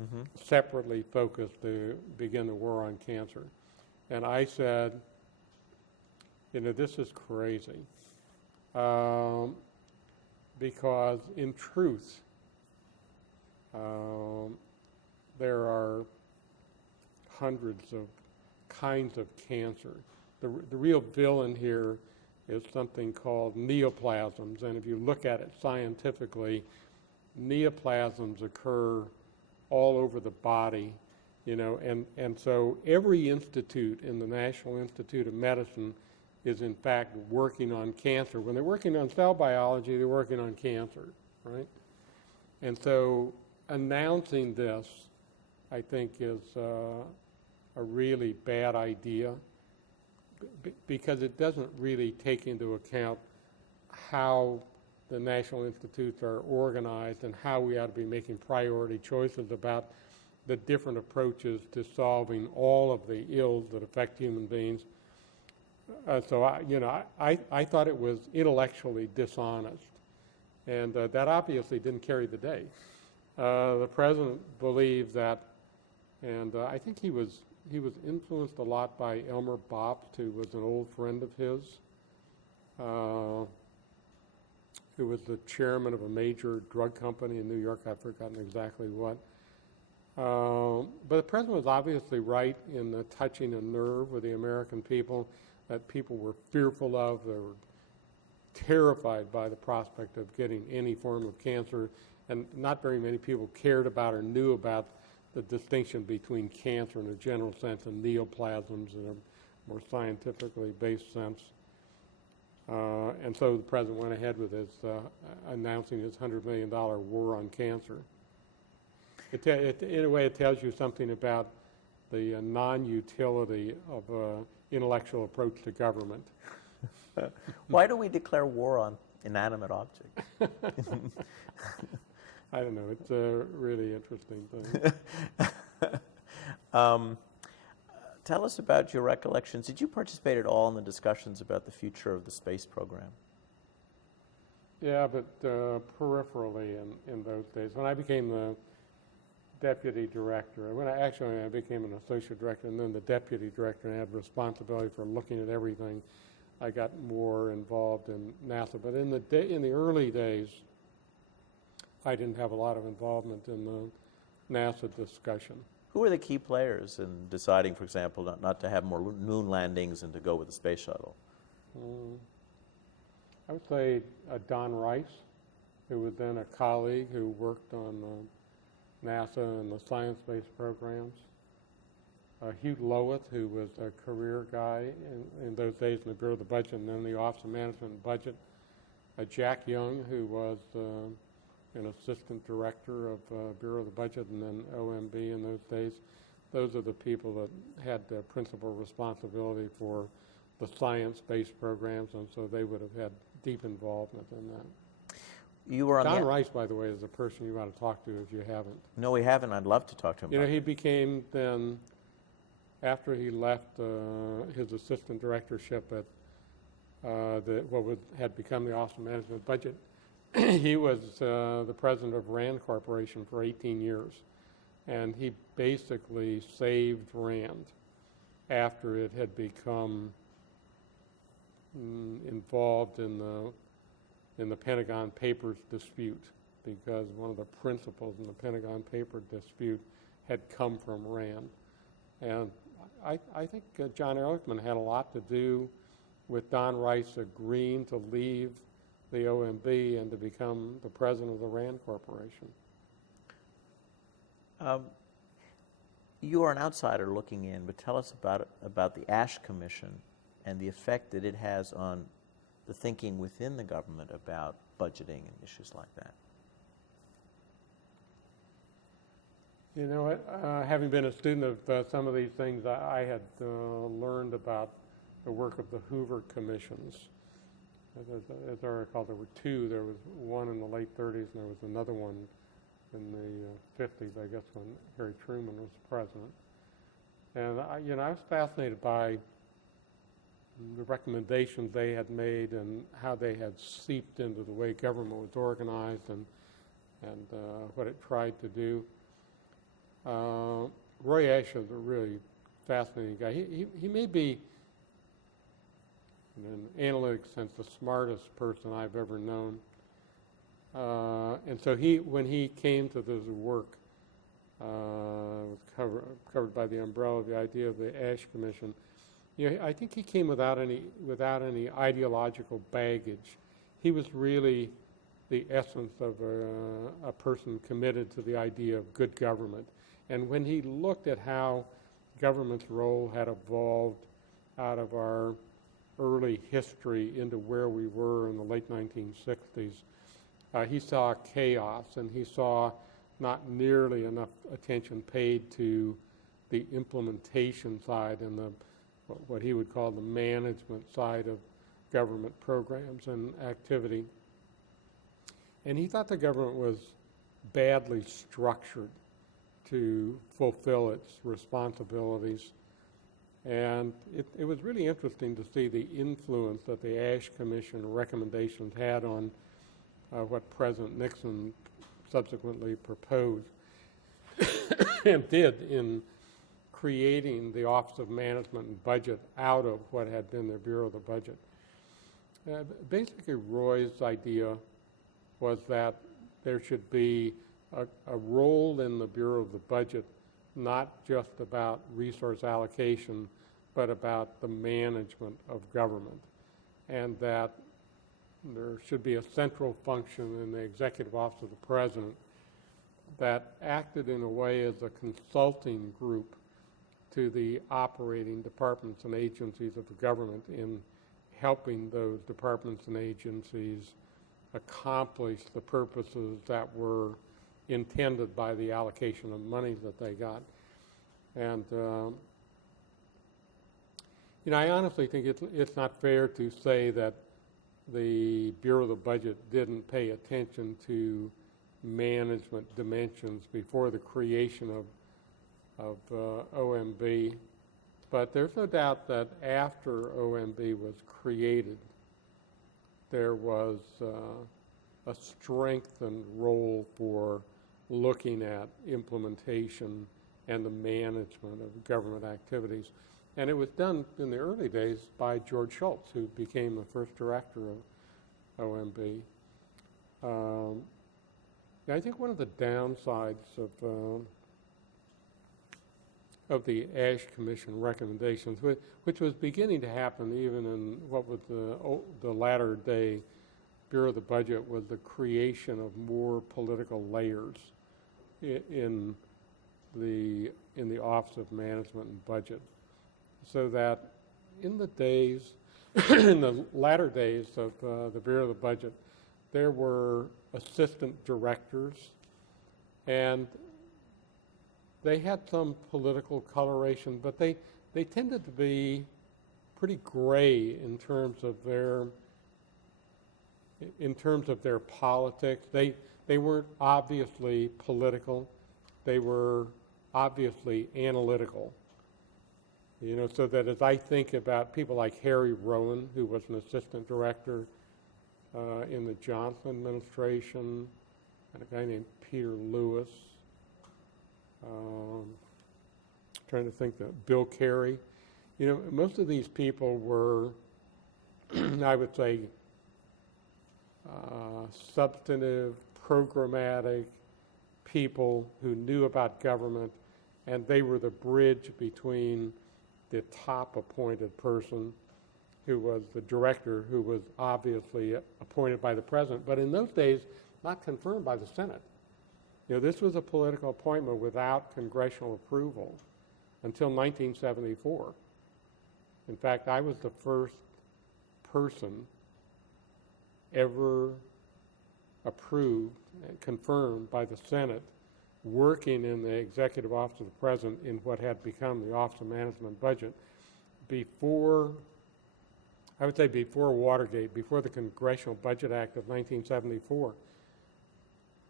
separately focused to begin the war on cancer. And I said, you know, this is crazy. Because in truth, there are hundreds of kinds of cancer. The real villain here is something called neoplasms, and if you look at it scientifically, neoplasms occur all over the body, and so every institute in the National Institute of Medicine is in fact working on cancer. When they're working on cell biology, they're working on cancer, right? And so announcing this, I think, is a really bad idea because it doesn't really take into account how the National Institutes are organized and how we ought to be making priority choices about the different approaches to solving all of the ills that affect human beings. So I thought it was intellectually dishonest, and that obviously didn't carry the day. The president believed that, and I think he was influenced a lot by Elmer Bopt, who was an old friend of his, who was the chairman of a major drug company in New York. I've forgotten exactly what. But the president was obviously right in touching a nerve with the American people that people were fearful of. They were terrified by the prospect of getting any form of cancer, and not very many people cared about or knew about the distinction between cancer in a general sense and neoplasms in a more scientifically based sense. And so the president went ahead with his announcing his $100 million war on cancer. In a way, it tells you something about the non-utility of intellectual approach to government. Why do we declare war on inanimate objects? I don't know. It's a really interesting thing. Tell us about your recollections. Did you participate at all in the discussions about the future of the space program? Yeah, but peripherally in those days. When I became the deputy director, when I became an associate director and then the deputy director and had responsibility for looking at everything, I got more involved in NASA. But in the early days, I didn't have a lot of involvement in the NASA discussion. Who were the key players in deciding, for example, not to have more moon landings and to go with the space shuttle? I would say Don Rice, who was then a colleague who worked on NASA and the science-based programs. Hugh Lowith, who was a career guy in those days in the Bureau of the Budget and then the Office of Management and Budget. Jack Young, who was an assistant director of Bureau of the Budget and then OMB in those days. Those are the people that had principal responsibility for the science-based programs, and so they would have had deep involvement in that. You were on Don Rice, by the way, is the person you want to talk to if you haven't. No, we haven't. I'd love to talk to him about it. He became then, after he left his assistant directorship at had become the Office of Management and Budget, he was the president of RAND Corporation for 18 years, and he basically saved RAND after it had become involved in the Pentagon Papers dispute, because one of the principles in the Pentagon paper dispute had come from RAND. And I think John Ehrlichman had a lot to do with Don Rice agreeing to leave the OMB and to become the president of the RAND Corporation. You are an outsider looking in, but tell us about the Ash Commission and the effect that it has on the thinking within the government about budgeting and issues like that. You know what? Having been a student of some of these things, I had learned about the work of the Hoover Commissions. As I recall, there were two. There was one in the late 30s, and there was another one in the 50s, I guess, when Harry Truman was president. And I was fascinated by the recommendations they had made and how they had seeped into the way government was organized and what it tried to do. Roy Ash is a really fascinating guy. He may be, in an analytic sense, the smartest person I've ever known. And so when he came to this work, was covered by the umbrella of the idea of the Ash Commission. I think he came without any ideological baggage. He was really the essence of a person committed to the idea of good government. And when he looked at how government's role had evolved out of our early history into where we were in the late 1960s, he saw chaos, and he saw not nearly enough attention paid to the implementation side and what he would call the management side of government programs and activity. And he thought the government was badly structured to fulfill its responsibilities. And it was really interesting to see the influence that the Ash Commission recommendations had on what President Nixon subsequently proposed and did in creating the Office of Management and Budget out of what had been the Bureau of the Budget. Basically, Roy's idea was that there should be a role in the Bureau of the Budget, not just about resource allocation, but about the management of government, and that there should be a central function in the Executive Office of the President that acted in a way as a consulting group to the operating departments and agencies of the government in helping those departments and agencies accomplish the purposes that were intended by the allocation of monies that they got. And I honestly think it's not fair to say that the Bureau of the Budget didn't pay attention to management dimensions before the creation of OMB, but there's no doubt that after OMB was created, there was a strengthened role for looking at implementation and the management of government activities. And it was done in the early days by George Schultz, who became the first director of OMB. I think one of the downsides of the Ash Commission recommendations, which was beginning to happen even in what was the latter day Bureau of the Budget, was the creation of more political layers in the Office of Management and Budget, so that in the days, in the latter days of the Bureau of the Budget, there were assistant directors, and they had some political coloration, but they tended to be pretty gray in terms of their politics. They weren't obviously political. They were obviously analytical. So that as I think about people like Harry Rowan, who was an assistant director in the Johnson administration, and a guy named Peter Lewis, trying to think that Bill Carey, most of these people were, I would say, substantive, programmatic people who knew about government, and they were the bridge between the top appointed person, who was the director, who was obviously appointed by the president, but in those days not confirmed by the Senate. This was a political appointment without congressional approval until 1974. In fact, I was the first person ever approved and confirmed by the Senate working in the Executive Office of the President in what had become the Office of Management and Budget before, I would say before Watergate, before the Congressional Budget Act of 1974.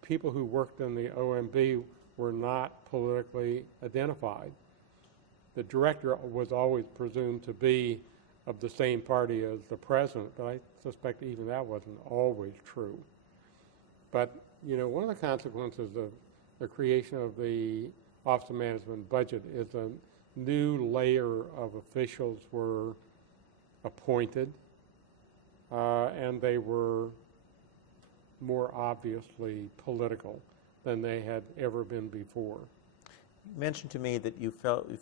People who worked in the OMB were not politically identified. The director was always presumed to be of the same party as the president, but I suspect even that wasn't always true. But, one of the consequences of the creation of the Office of Management and Budget is a new layer of officials were appointed, and they were more obviously political than they had ever been before. You mentioned to me that you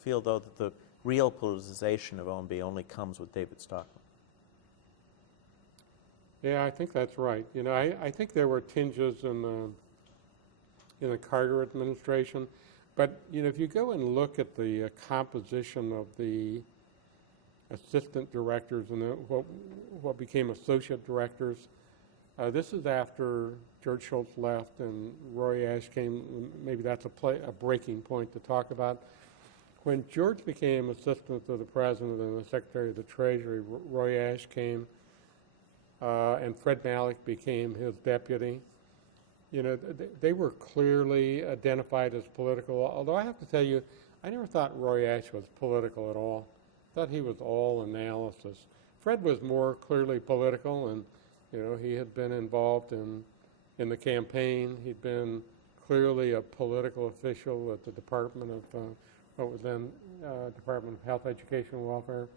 feel, though, that the real politicization of OMB only comes with David Stockman. Yeah, I think that's right. You know, I think there were tinges in the Carter administration, but you know, if you go and look at the composition of the assistant directors and what became associate directors, this is after George Schultz left and Roy Ash came. Maybe that's a breaking point to talk about. When George became assistant to the president and the secretary of the Treasury, Roy Ash came. And Fred Malek became his deputy. You know, they were clearly identified as political, although I have to tell you, I never thought Roy Ash was political at all. I thought he was all analysis. Fred was more clearly political, and, you know, he had been involved in the campaign. He'd been clearly a political official at the Department of, what was then Department of Health, Education, and Welfare.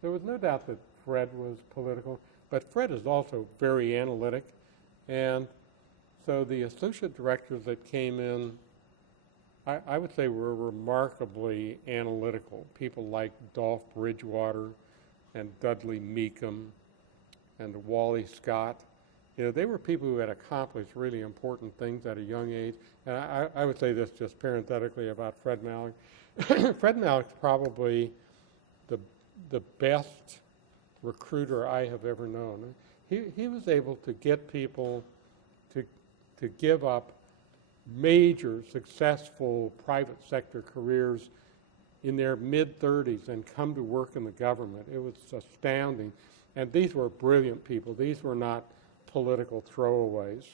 There was no doubt that Fred was political. But Fred is also very analytic, and so the associate directors that came in, I would say, were remarkably analytical. People like Dolph Bridgewater and Dudley Meekum and Wally Scott. You know, they were people who had accomplished really important things at a young age. And I would say this just parenthetically about Fred Malek. Fred Malik's probably the best recruiter I have ever known. He was able to get people to give up major successful private sector careers in their mid-30s and come to work in the government. It was astounding. And these were brilliant people. These were not political throwaways.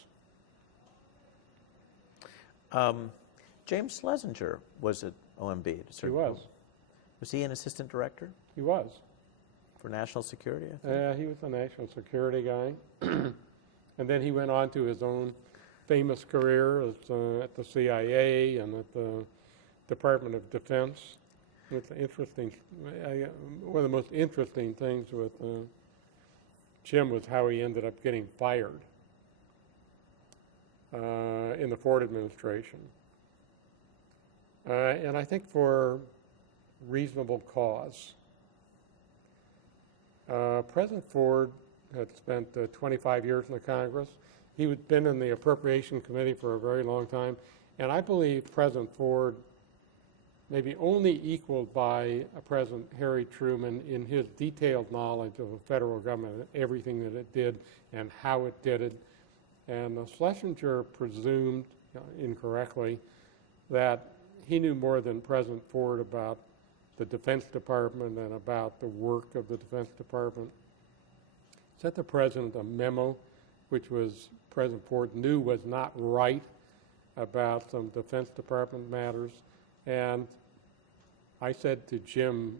James Schlesinger was at OMB at a certain He was. point. Was he an assistant director? He was. For national security, I think? Yeah, he was a national security guy. And then he went on to his own famous career at the CIA and at the Department of Defense. It's interesting. One of the most interesting things with Jim was how he ended up getting fired in the Ford administration. And I think for reasonable cause. President Ford had spent 25 years in the Congress. He had been in the Appropriation Committee for a very long time, and I believe President Ford may be only equaled by President Harry Truman in his detailed knowledge of the federal government, everything that it did and how it did it. And Schlesinger presumed, incorrectly, that he knew more than President Ford about the Defense Department and about the work of the Defense Department. Sent the President a memo, which was President Ford knew was not right about some Defense Department matters. And I said to Jim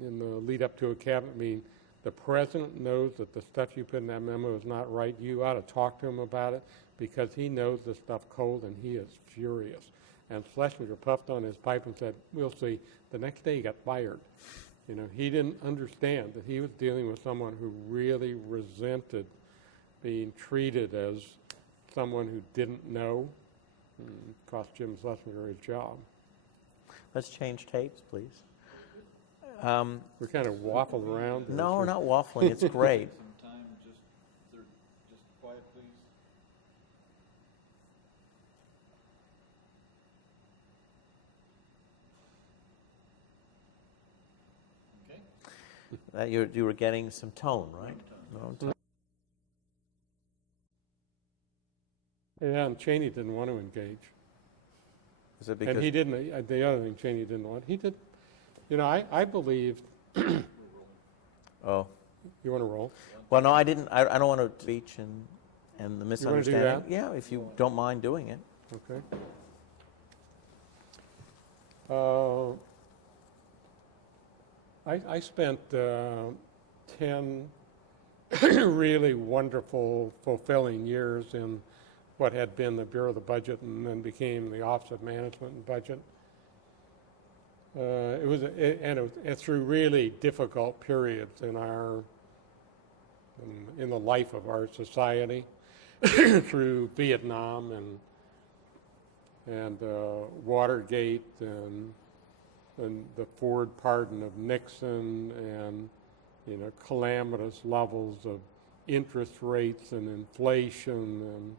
in the lead up to a cabinet meeting, the President knows that the stuff you put in that memo is not right. You ought to talk to him about it because he knows this stuff cold and he is furious. And Schlesinger puffed on his pipe and said, we'll see. The next day he got fired. You know, he didn't understand that he was dealing with someone who really resented being treated as someone who didn't know. It cost Jim Schlesinger his job. Let's change tapes, please. We're kind of waffled around. No, we're not waffling. It's great. Some time, just quiet, please. Okay. You were getting some tone, right? No tone. Yeah, and Cheney didn't want to engage. Is it because And he didn't, the other thing Cheney didn't want, he did, you know, I believed, Oh, you want to roll? well, no, I didn't. I don't want to speech and the misunderstanding. that? Yeah, if you don't mind doing it. Okay. I spent 10 really wonderful, fulfilling years in what had been the Bureau of the Budget and then became the Office of Management and Budget. It was through really difficult periods in the life of our society, through Vietnam and Watergate and the Ford pardon of Nixon and, calamitous levels of interest rates and inflation and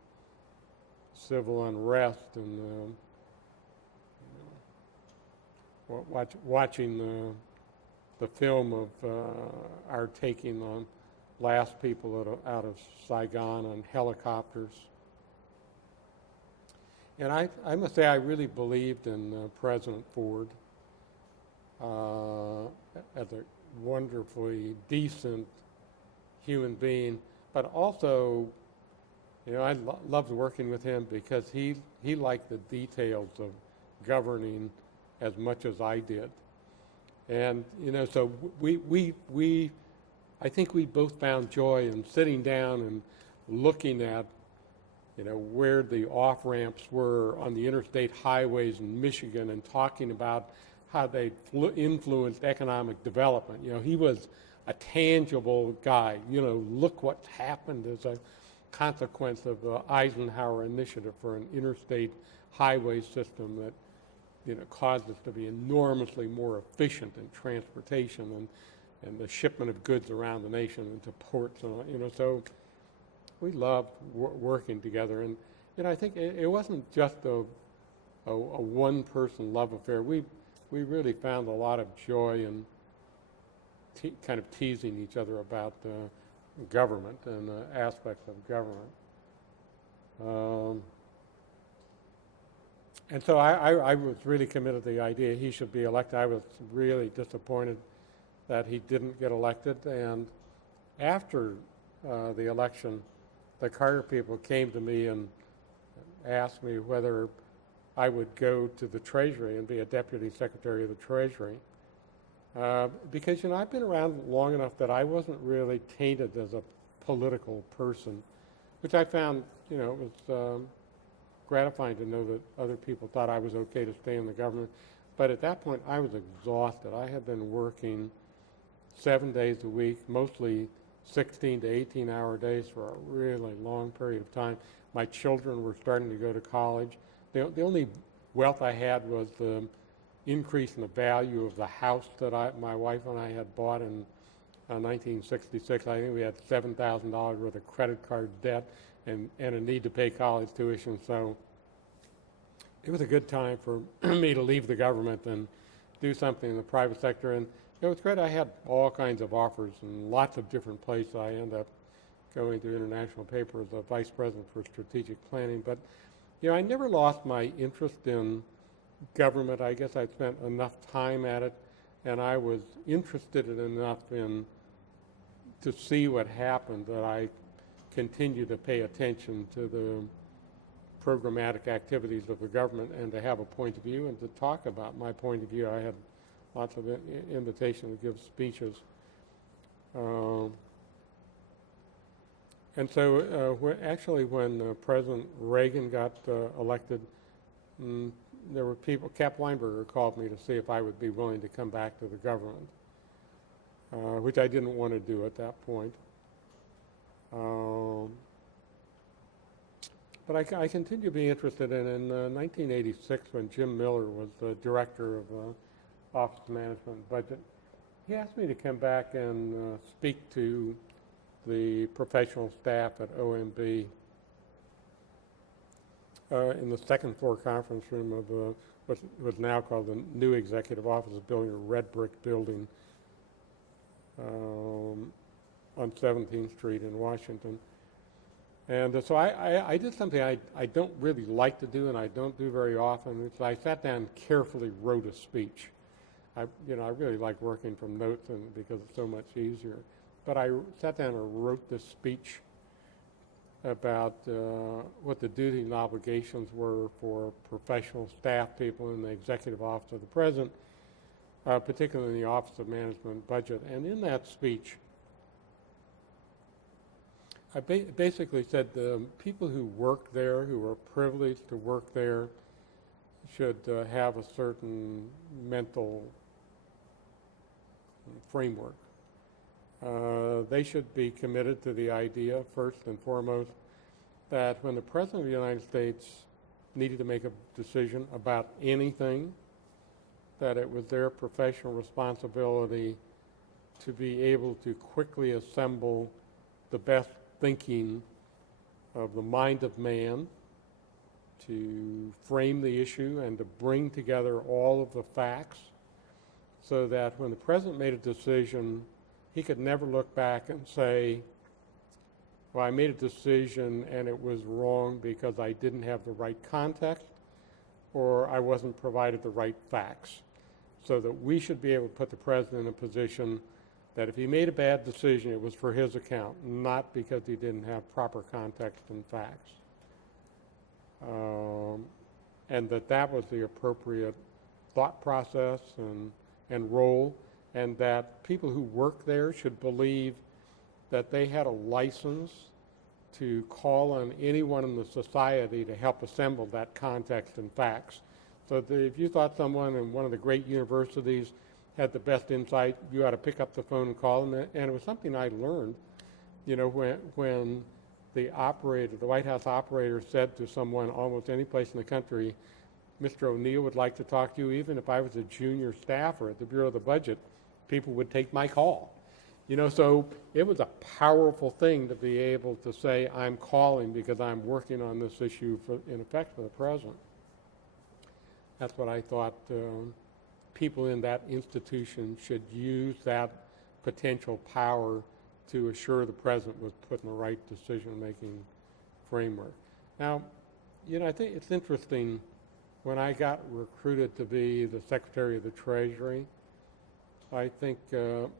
civil unrest and watching the film of our taking on last people out of Saigon on helicopters. And I must say I really believed in President Ford as a wonderfully decent human being, but also, I loved working with him because he liked the details of governing as much as I did. And, so I think we both found joy in sitting down and looking at, where the off-ramps were on the interstate highways in Michigan and talking about how they influenced economic development. He was a tangible guy. Look what's happened as a consequence of the Eisenhower initiative for an interstate highway system that, caused us to be enormously more efficient in transportation and the shipment of goods around the nation into ports. And, so we loved working together. And, I think it wasn't just a one-person love affair. We really found a lot of joy in kind of teasing each other about government and aspects of government. And so I was really committed to the idea he should be elected. I was really disappointed that he didn't get elected. And after the election, the Carter people came to me and asked me whether I would go to the Treasury and be a Deputy Secretary of the Treasury. Because, I've been around long enough that I wasn't really tainted as a political person, which I found, it was gratifying to know that other people thought I was okay to stay in the government. But at that point, I was exhausted. I had been working 7 days a week, mostly 16 to 18-hour days for a really long period of time. My children were starting to go to college. The only wealth I had was the increase in the value of the house that my wife and I had bought in 1966. I think we had $7,000 worth of credit card debt and a need to pay college tuition. So it was a good time for me to leave the government and do something in the private sector. And it was great. I had all kinds of offers in lots of different places. I ended up going to International Paper as a vice president for strategic planning. But, I never lost my interest in government. I guess I'd spent enough time at it, and I was interested enough to see what happened that I continued to pay attention to the programmatic activities of the government and to have a point of view and to talk about my point of view. I had lots of invitation to give speeches. And so when President Reagan got elected, there were people, Cap Weinberger called me to see if I would be willing to come back to the government, which I didn't want to do at that point. But I continue to be interested in 1986, when Jim Miller was the director of Office of Management and Budget, he asked me to come back and speak to the professional staff at OMB in the second floor conference room of what was now called the new Executive Office Building, a red brick building on 17th Street in Washington. And so I did something I don't really like to do and I don't do very often. So I sat down and carefully wrote a speech. I really like working from notes because it's so much easier. But I sat down and wrote this speech about what the duties and obligations were for professional staff people in the Executive Office of the President, particularly in the Office of Management and Budget. And in that speech, I basically said the people who work there, who are privileged to work there, should have a certain mental framework. They should be committed to the idea, first and foremost, that when the President of the United States needed to make a decision about anything, that it was their professional responsibility to be able to quickly assemble the best thinking of the mind of man, to frame the issue and to bring together all of the facts so that when the president made a decision, he could never look back and say, well, I made a decision and it was wrong because I didn't have the right context or I wasn't provided the right facts. So that we should be able to put the president in a position that if he made a bad decision, it was for his account, not because he didn't have proper context and facts. And that was the appropriate thought process and role, and that people who work there should believe that they had a license to call on anyone in the society to help assemble that context and facts. So that if you thought someone in one of the great universities had the best insight, you ought to pick up the phone and call them. And it was something I learned, when the White House operator said to someone almost any place in the country, Mr. ONeill would like to talk to you. Even if I was a junior staffer at the Bureau of the Budget, people would take my call. So it was a powerful thing to be able to say, I'm calling because I'm working on this issue in effect for the president. That's what I thought people in that institution should use that potential power to assure the president was put in the right decision-making framework. Now, I think it's interesting, when I got recruited to be the Secretary of the Treasury, I think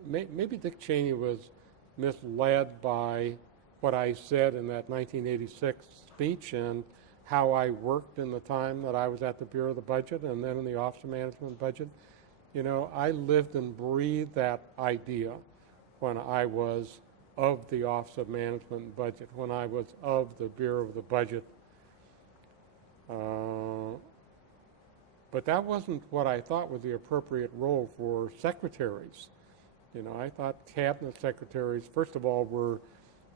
maybe Dick Cheney was misled by what I said in that 1986 speech and how I worked in the time that I was at the Bureau of the Budget and then in the Office of Management and Budget. I lived and breathed that idea when I was of the Office of Management and Budget, when I was of the Bureau of the Budget. But that wasn't what I thought was the appropriate role for secretaries. I thought cabinet secretaries, first of all, were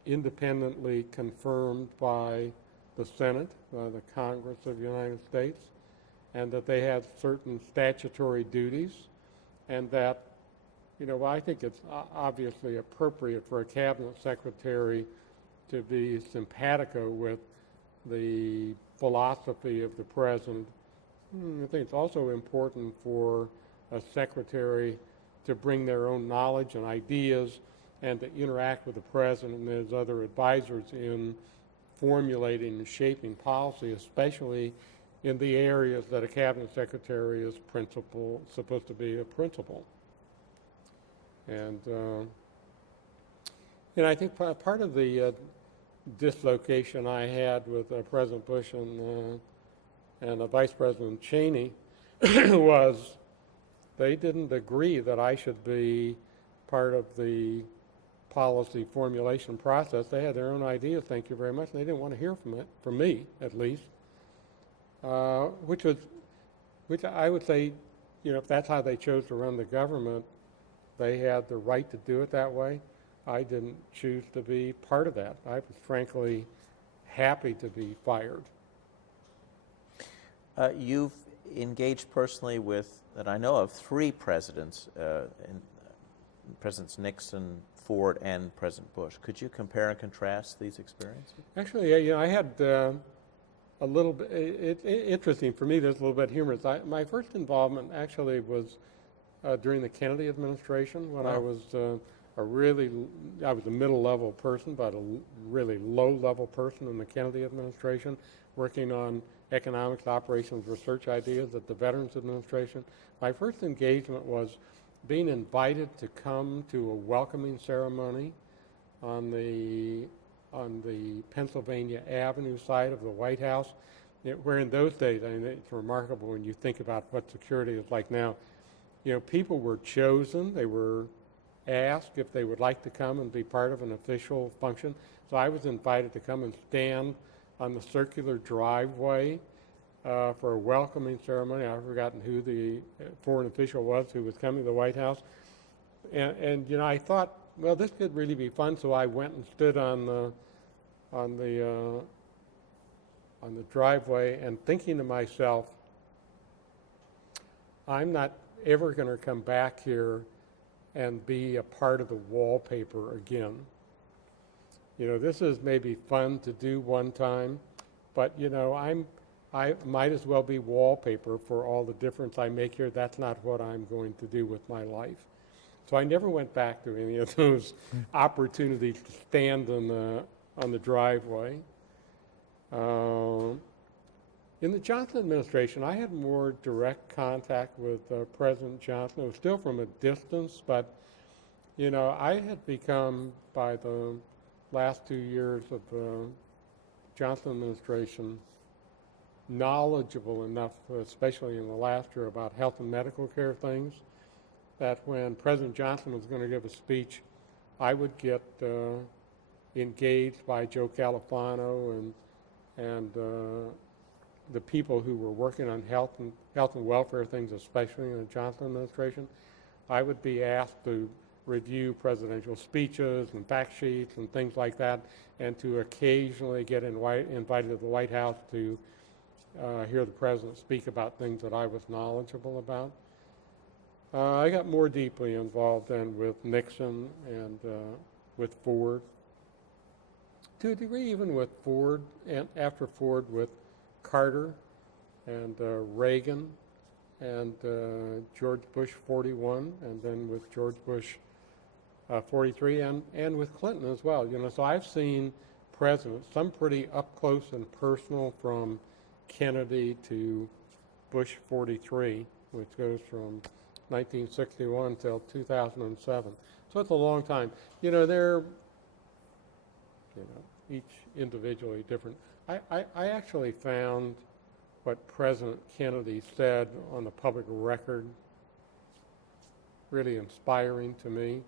independently confirmed by the Senate, the Congress of the United States, and that they had certain statutory duties, and that, I think it's obviously appropriate for a cabinet secretary to be simpatico with the philosophy of the president. I think it's also important for a secretary to bring their own knowledge and ideas and to interact with the president and his other advisors in formulating and shaping policy, especially in the areas that a cabinet secretary is supposed to be a principal. And I think part of the dislocation I had with President Bush and Vice President Cheney was they didn't agree that I should be part of the policy formulation process. They had their own ideas, thank you very much, and they didn't want to hear from me, at least, which I would say, if that's how they chose to run the government, they had the right to do it that way. I didn't choose to be part of that. I was frankly happy to be fired. You've engaged personally with, that I know of, 3 presidents, Presidents Nixon, Ford, and President Bush. Could you compare and contrast these experiences? Actually, I had a little bit, interesting for me, there's a little bit humorous. My first involvement actually was during the Kennedy administration when I was I was a middle-level person, but a really low-level person in the Kennedy administration, working on economics, operations, research ideas at the Veterans Administration. My first engagement was being invited to come to a welcoming ceremony on the Pennsylvania Avenue side of the White House, where in those days, it's remarkable when you think about what security is like now. People were chosen. They were asked if they would like to come and be part of an official function. So I was invited to come and stand on the circular driveway for a welcoming ceremony. I've forgotten who the foreign official was who was coming to the White House. And I thought, well, this could really be fun, so I went and stood on the on the driveway and thinking to myself, I'm not ever going to come back here and be a part of the wallpaper again. This is maybe fun to do one time, but I might as well be wallpaper for all the difference I make here. That's not what I'm going to do with my life. So I never went back to any of those opportunities to stand on the driveway. In the Johnson administration, I had more direct contact with President Johnson. It was still from a distance, but I had become, by the last 2 years of the Johnson administration, knowledgeable enough, especially in the last year, about health and medical care things, that when President Johnson was going to give a speech, I would get engaged by Joe Califano and the people who were working on health and welfare things, especially in the Johnson administration. I would be asked to review presidential speeches and fact sheets and things like that, and to occasionally get invited to the White House to hear the president speak about things that I was knowledgeable about. I got more deeply involved then with Nixon and with Ford. To a degree, even with Ford, and after Ford, with Carter and Reagan and George Bush 41, and then with George Bush 43, and with Clinton as well. So I've seen presidents, some pretty up close and personal, from Kennedy to Bush 43, which goes from 1961 till 2007. So it's a long time. They're each individually different. I actually found what President Kennedy said on the public record really inspiring to me.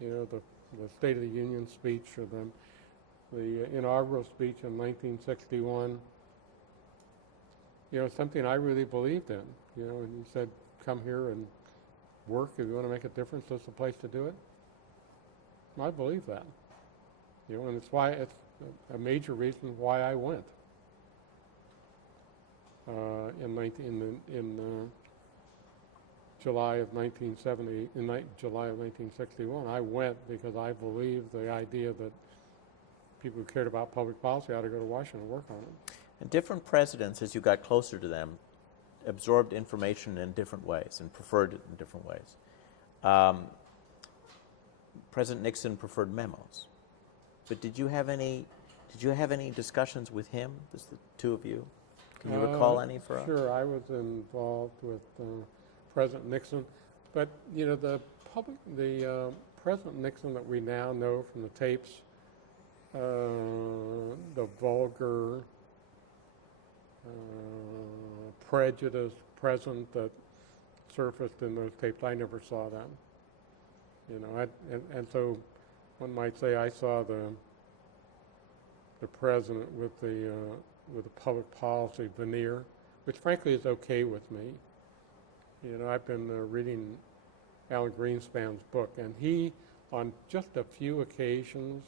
The State of the Union speech, or the inaugural speech in 1961, something I really believed in. And he said, come here and work. If you want to make a difference, this is the place to do it. I believe that. And it's a major reason why I went. In July of 1970, July of 1961, I went because I believed the idea that people who cared about public policy ought to go to Washington and work on it. And different presidents, as you got closer to them, absorbed information in different ways and preferred it in different ways. President Nixon preferred memos, but did you have any discussions with him? Just the two of you? Can you recall any for us? Sure, I was involved with President Nixon, but the President Nixon that we now know from the tapes, the vulgar, prejudiced president that surfaced in those tapes, I never saw that. And so one might say I saw the president with the public policy veneer, which frankly is okay with me. I've been reading Alan Greenspan's book, and he, on just a few occasions,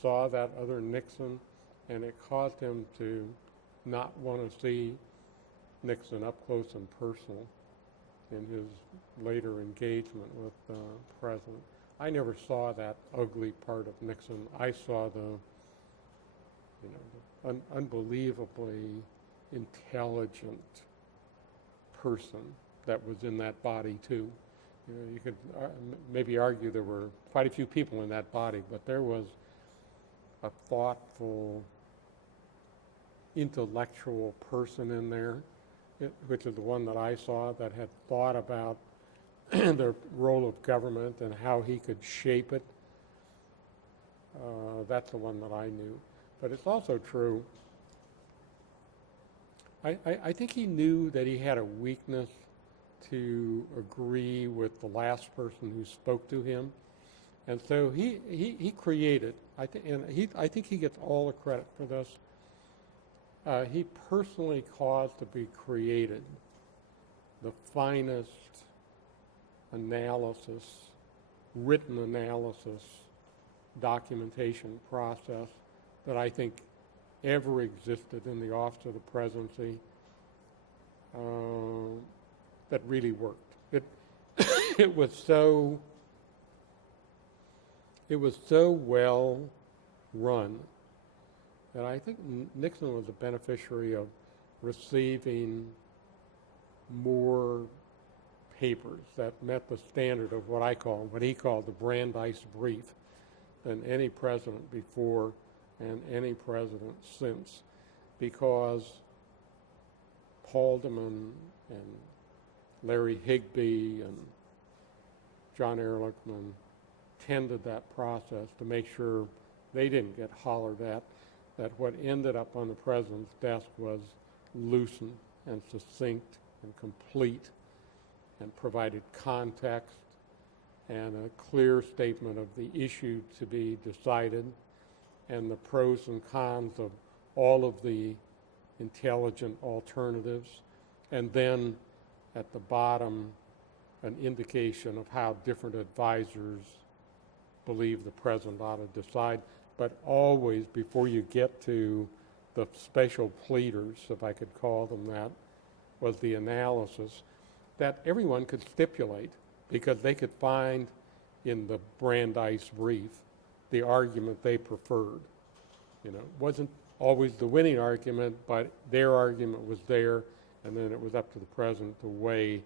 saw that other Nixon, and it caused him to not want to see Nixon up close and personal in his later engagement with the president. I never saw that ugly part of Nixon. I saw the unbelievably intelligent person that was in that body too. You could maybe argue there were quite a few people in that body, but there was a thoughtful, intellectual person in there, which is the one that I saw, that had thought about the role of government and how he could shape it. That's the one that I knew. But it's also true, I think he knew that he had a weakness to agree with the last person who spoke to him. And so he created, I think he gets all the credit for this. He personally caused to be created the finest analysis, written analysis, documentation process that I think ever existed in the office of the presidency that really worked. It was so well run that I think Nixon was a beneficiary of receiving more papers that met the standard of what he called the Brandeis Brief than any president before and any president since, because Haldeman and Larry Higbee and John Ehrlichman tended that process to make sure they didn't get hollered at, that what ended up on the president's desk was lucid and succinct and complete and provided context and a clear statement of the issue to be decided and the pros and cons of all of the intelligent alternatives, and then at the bottom an indication of how different advisors believe the president ought to decide. But always, before you get to the special pleaders, if I could call them that, was the analysis that everyone could stipulate, because they could find in the Brandeis Brief the argument they preferred. You know, it wasn't always the winning argument, but their argument was there, and then it was up to the president to weigh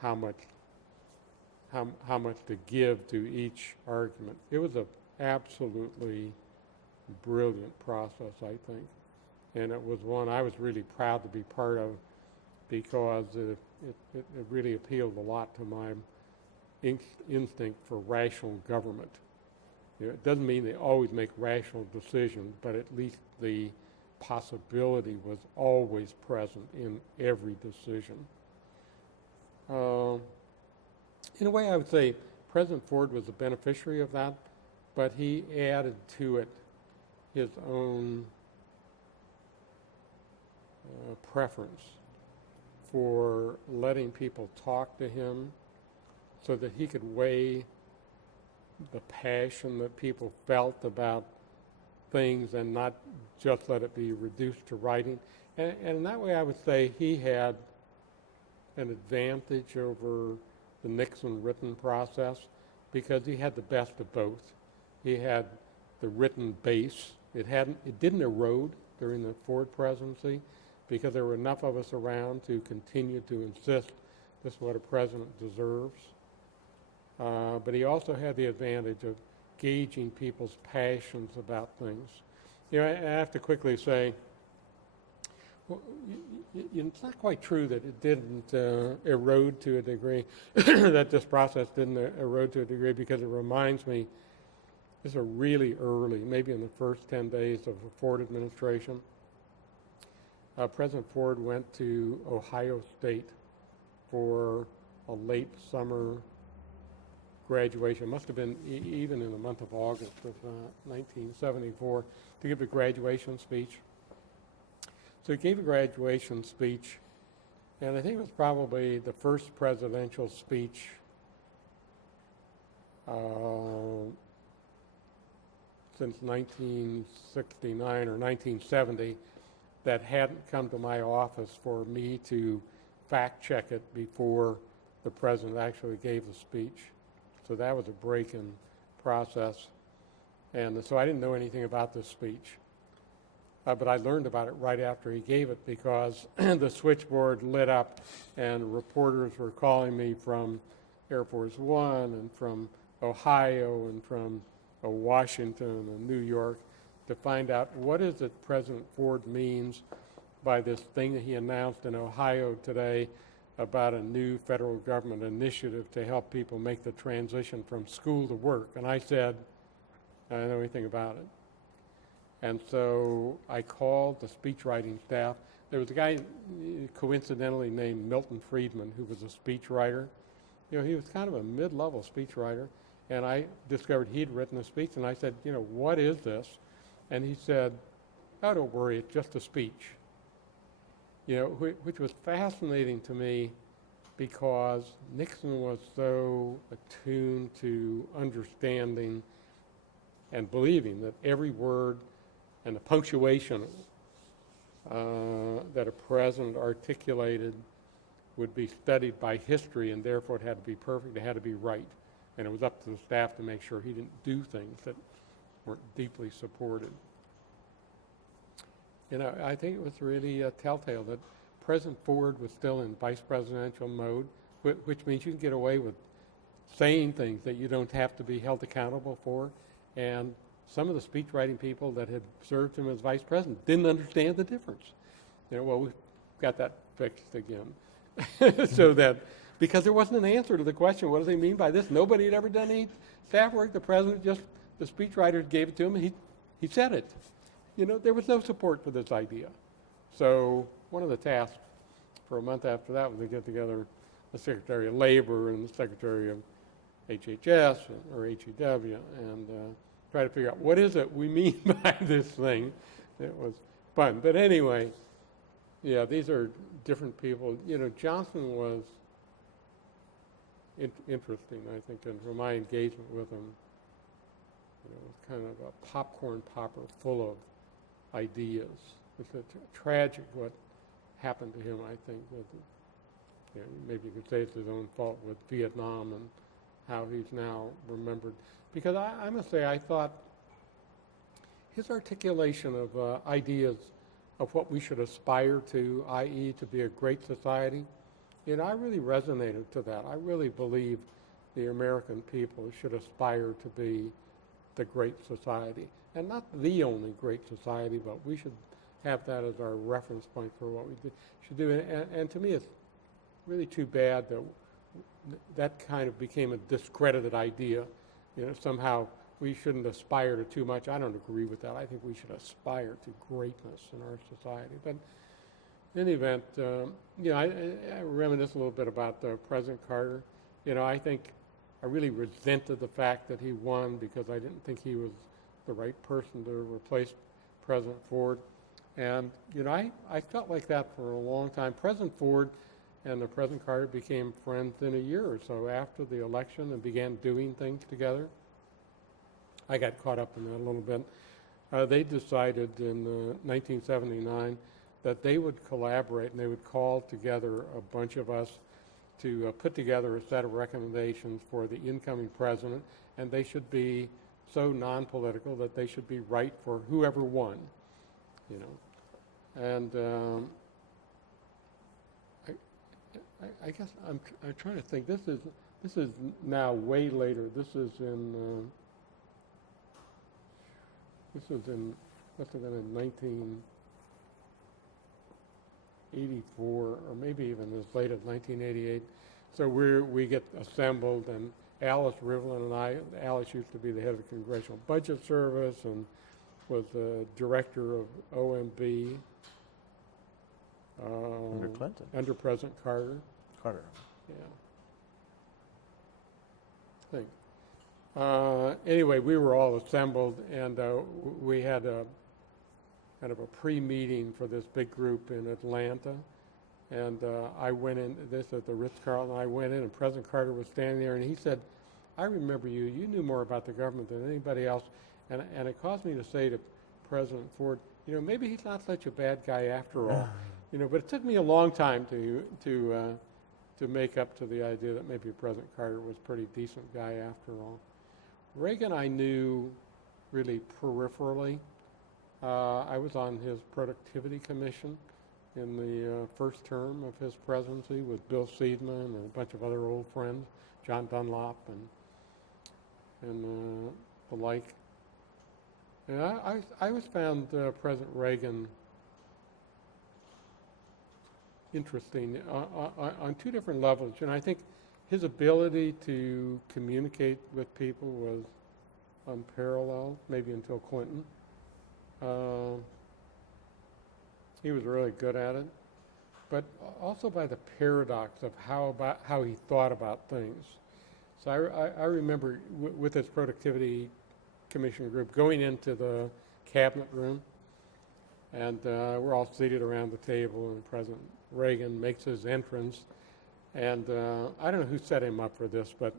how much to give to each argument. It was an absolutely brilliant process, I think, and it was one I was really proud to be part of, because it really appealed a lot to my instinct for rational government. You know, it doesn't mean they always make rational decisions, but at least the possibility was always present in every decision. In a way, I would say President Ford was a beneficiary of that, but he added to it his own preference for letting people talk to him so that he could weigh the passion that people felt about things and not just let it be reduced to writing. And in that way, I would say he had an advantage over the Nixon written process, because he had the best of both. He had the written base. It didn't erode during the Ford presidency, because there were enough of us around to continue to insist this is what a president deserves. But he also had the advantage of gauging people's passions about things. You know, I have to quickly say, well, it's not quite true that it didn't erode to a degree, that this process didn't erode to a degree, because it reminds me, this is really early, maybe in the first 10 days of the Ford administration. President Ford went to Ohio State for a late summer graduation. It must have been even in the month of August of 1974, to give a graduation speech. So he gave a graduation speech, and I think it was probably the first presidential speech since 1969 or 1970 that hadn't come to my office for me to fact check it before the president actually gave the speech. So that was a break in process. And so I didn't know anything about this speech. But I learned about it right after he gave it, because the switchboard lit up and reporters were calling me from Air Force One and from Ohio and from Washington and New York to find out what is it President Ford means by this thing that he announced in Ohio today about a new federal government initiative to help people make the transition from school to work. And I said, I don't know anything about it. And so I called the speechwriting staff. There was a guy coincidentally named Milton Friedman who was a speechwriter. You know, he was kind of a mid-level speechwriter. And I discovered he'd written a speech, and I said, you know, what is this? And he said, oh, don't worry, it's just a speech. You know, which was fascinating to me, because Nixon was so attuned to understanding and believing that every word And the punctuation that a president articulated would be studied by history, and therefore it had to be perfect, it had to be right. And it was up to the staff to make sure he didn't do things that weren't deeply supported. You know, I think it was really telltale that President Ford was still in vice presidential mode, which means you can get away with saying things that you don't have to be held accountable for. And some of the speechwriting people that had served him as vice president didn't understand the difference. You know, well, we've got that fixed again. So that, because there wasn't an answer to the question, what does he mean by this? Nobody had ever done any staff work. The president just, the speechwriter gave it to him, and he said it. You know, there was no support for this idea. So one of the tasks for a month after that was to get together the Secretary of Labor and the Secretary of HHS or HEW and try to figure out what is it we mean by this thing. It was fun. But anyway, yeah, these are different people. You know, Johnson was interesting, I think, and from my engagement with him, you know, it was kind of a popcorn popper full of ideas. It's tragic what happened to him, I think. With, you know, maybe you could say it's his own fault with Vietnam and how he's now remembered. Because I must say, I thought his articulation of ideas of what we should aspire to, i.e. to be a great society, you know, I really resonated to that. I really believe the American people should aspire to be the great society. And not the only great society, but we should have that as our reference point for what we should do. And to me, it's really too bad that that kind of became a discredited idea. You know, somehow we shouldn't aspire to too much. I don't agree with that. I think we should aspire to greatness in our society. But in any event, you know, I reminisce a little bit about President Carter. You know, I think I really resented the fact that he won because I didn't think he was the right person to replace President Ford. And, you know, I felt like that for a long time. President Ford and the President Carter became friends in a year or so after the election and began doing things together. I got caught up in that a little bit. They decided in 1979 that they would collaborate and they would call together a bunch of us to put together a set of recommendations for the incoming president, and they should be so non-political that they should be right for whoever won, you know. And I guess I'm trying to think. This is now way later. This is in must have been in 1984 or maybe even as late as 1988. So we get assembled, and Alice Rivlin and I. Alice used to be the head of the Congressional Budget Service and was the director of OMB. Under Clinton. Under President Carter. Carter. Yeah. I think. Anyway, we were all assembled, and we had a kind of a pre-meeting for this big group in Atlanta. And I went in, this at the Ritz-Carlton, I went in, and President Carter was standing there, and he said, "I remember you. You knew more about the government than anybody else." And it caused me to say to President Ford, you know, maybe he's not such a bad guy after all. You know, but it took me a long time to make up to the idea that maybe President Carter was a pretty decent guy after all. Reagan I knew really peripherally. I was on his productivity commission in the first term of his presidency with Bill Seidman and a bunch of other old friends, John Dunlop and the like. And I always found President Reagan interesting on two different levels. And I think his ability to communicate with people was unparalleled, maybe until Clinton. He was really good at it, but also by the paradox of how he thought about things. So I remember with his productivity commission group going into the cabinet room, and we're all seated around the table, and President Reagan makes his entrance, and I don't know who set him up for this, but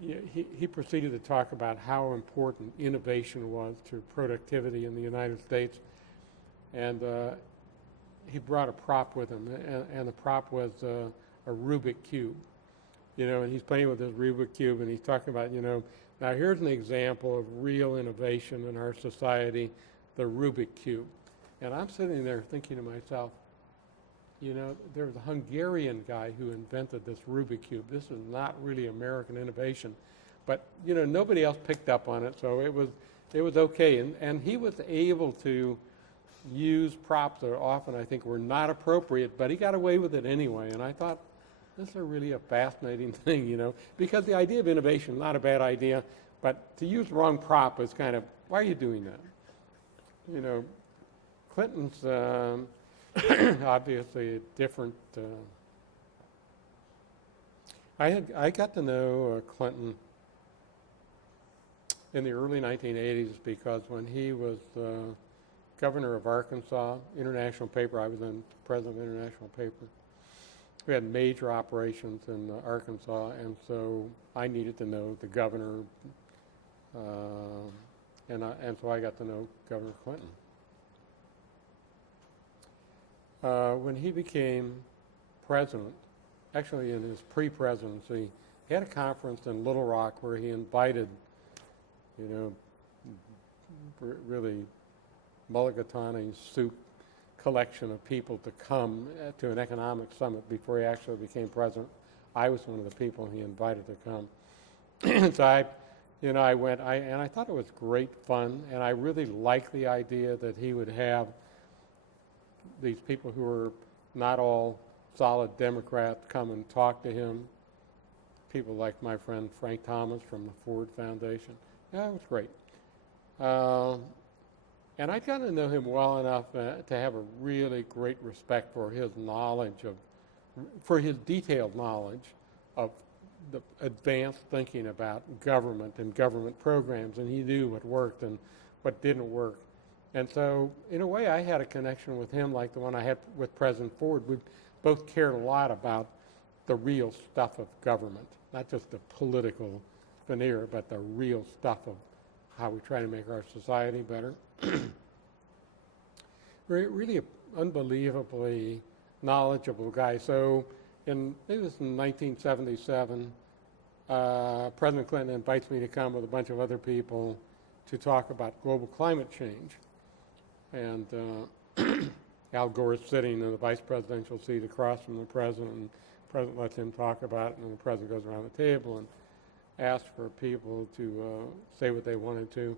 he proceeded to talk about how important innovation was to productivity in the United States. And he brought a prop with him, and the prop was a Rubik Cube. And he's playing with this Rubik Cube, and he's talking about, now here's an example of real innovation in our society, the Rubik Cube. And I'm sitting there thinking to myself, there was a Hungarian guy who invented this Rubik Cube. This is not really American innovation. But, nobody else picked up on it, so it was okay. And he was able to use props that often I think were not appropriate, but he got away with it anyway. And I thought, this is really a fascinating thing, because the idea of innovation is not a bad idea, but to use the wrong prop is kind of, why are you doing that? Clinton's obviously a different. I got to know Clinton in the early 1980s because when he was governor of Arkansas, international paper, I was then president of international paper. We had major operations in Arkansas, and so I needed to know the governor, and so I got to know Governor Clinton. When he became president, actually in his pre-presidency, he had a conference in Little Rock where he invited, really mulligatawny soup collection of people to come to an economic summit before he actually became president. I was one of the people he invited to come. So I went, and I thought it was great fun, and I really liked the idea that he would have these people who were not all solid Democrats come and talk to him. People like my friend Frank Thomas from the Ford Foundation. Yeah, it was great. And I got to know him well enough to have a really great respect for his for his detailed knowledge of the advanced thinking about government and government programs, and he knew what worked and what didn't work. And so, in a way, I had a connection with him like the one I had with President Ford. We both cared a lot about the real stuff of government, not just the political veneer, but the real stuff of how we try to make our society better. Really an unbelievably knowledgeable guy. So it was in 1977, President Clinton invites me to come with a bunch of other people to talk about global climate change. And Al Gore is sitting in the vice presidential seat across from the president, and the president lets him talk about it, and the president goes around the table and asks for people to say what they wanted to.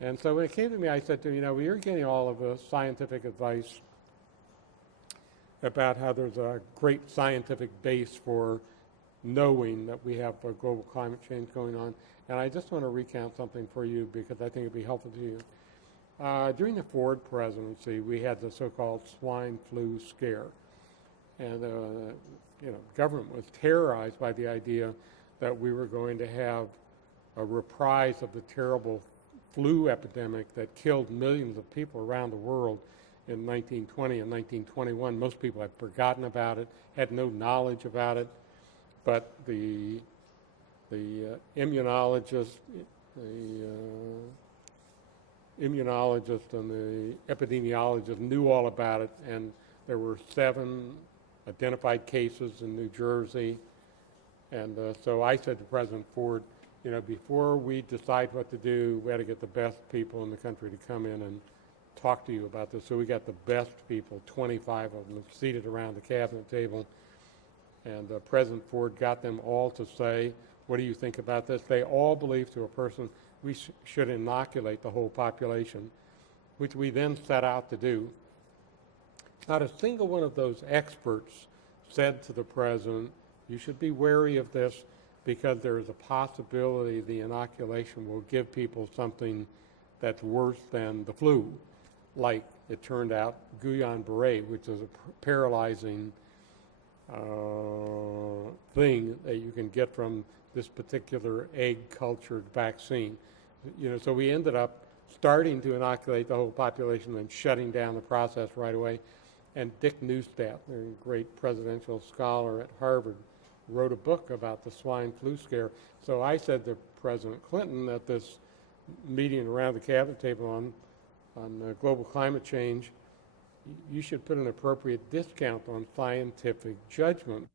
And so when it came to me, I said to him, we are getting all of this scientific advice about how there's a great scientific base for knowing that we have global climate change going on. And I just want to recount something for you because I think it'd be helpful to you. During the Ford presidency, we had the so-called swine flu scare. And government was terrorized by the idea that we were going to have a reprise of the terrible flu epidemic that killed millions of people around the world in 1920 and 1921. Most people had forgotten about it, had no knowledge about it, but the immunologists and the epidemiologists knew all about it, and there were 7 identified cases in New Jersey. And so I said to President Ford, before we decide what to do, we had to get the best people in the country to come in and talk to you about this. So we got the best people, 25 of them, seated around the cabinet table. And President Ford got them all to say, what do you think about this? They all believed to a person we should inoculate the whole population, which we then set out to do. Not a single one of those experts said to the president, you should be wary of this because there is a possibility the inoculation will give people something that's worse than the flu, like it turned out Guillain-Barré, which is a paralyzing thing that you can get from this particular egg-cultured vaccine. So we ended up starting to inoculate the whole population and shutting down the process right away. And Dick Neustadt, a great presidential scholar at Harvard, wrote a book about the swine flu scare. So I said to President Clinton at this meeting around the cabinet table on global climate change, you should put an appropriate discount on scientific judgment.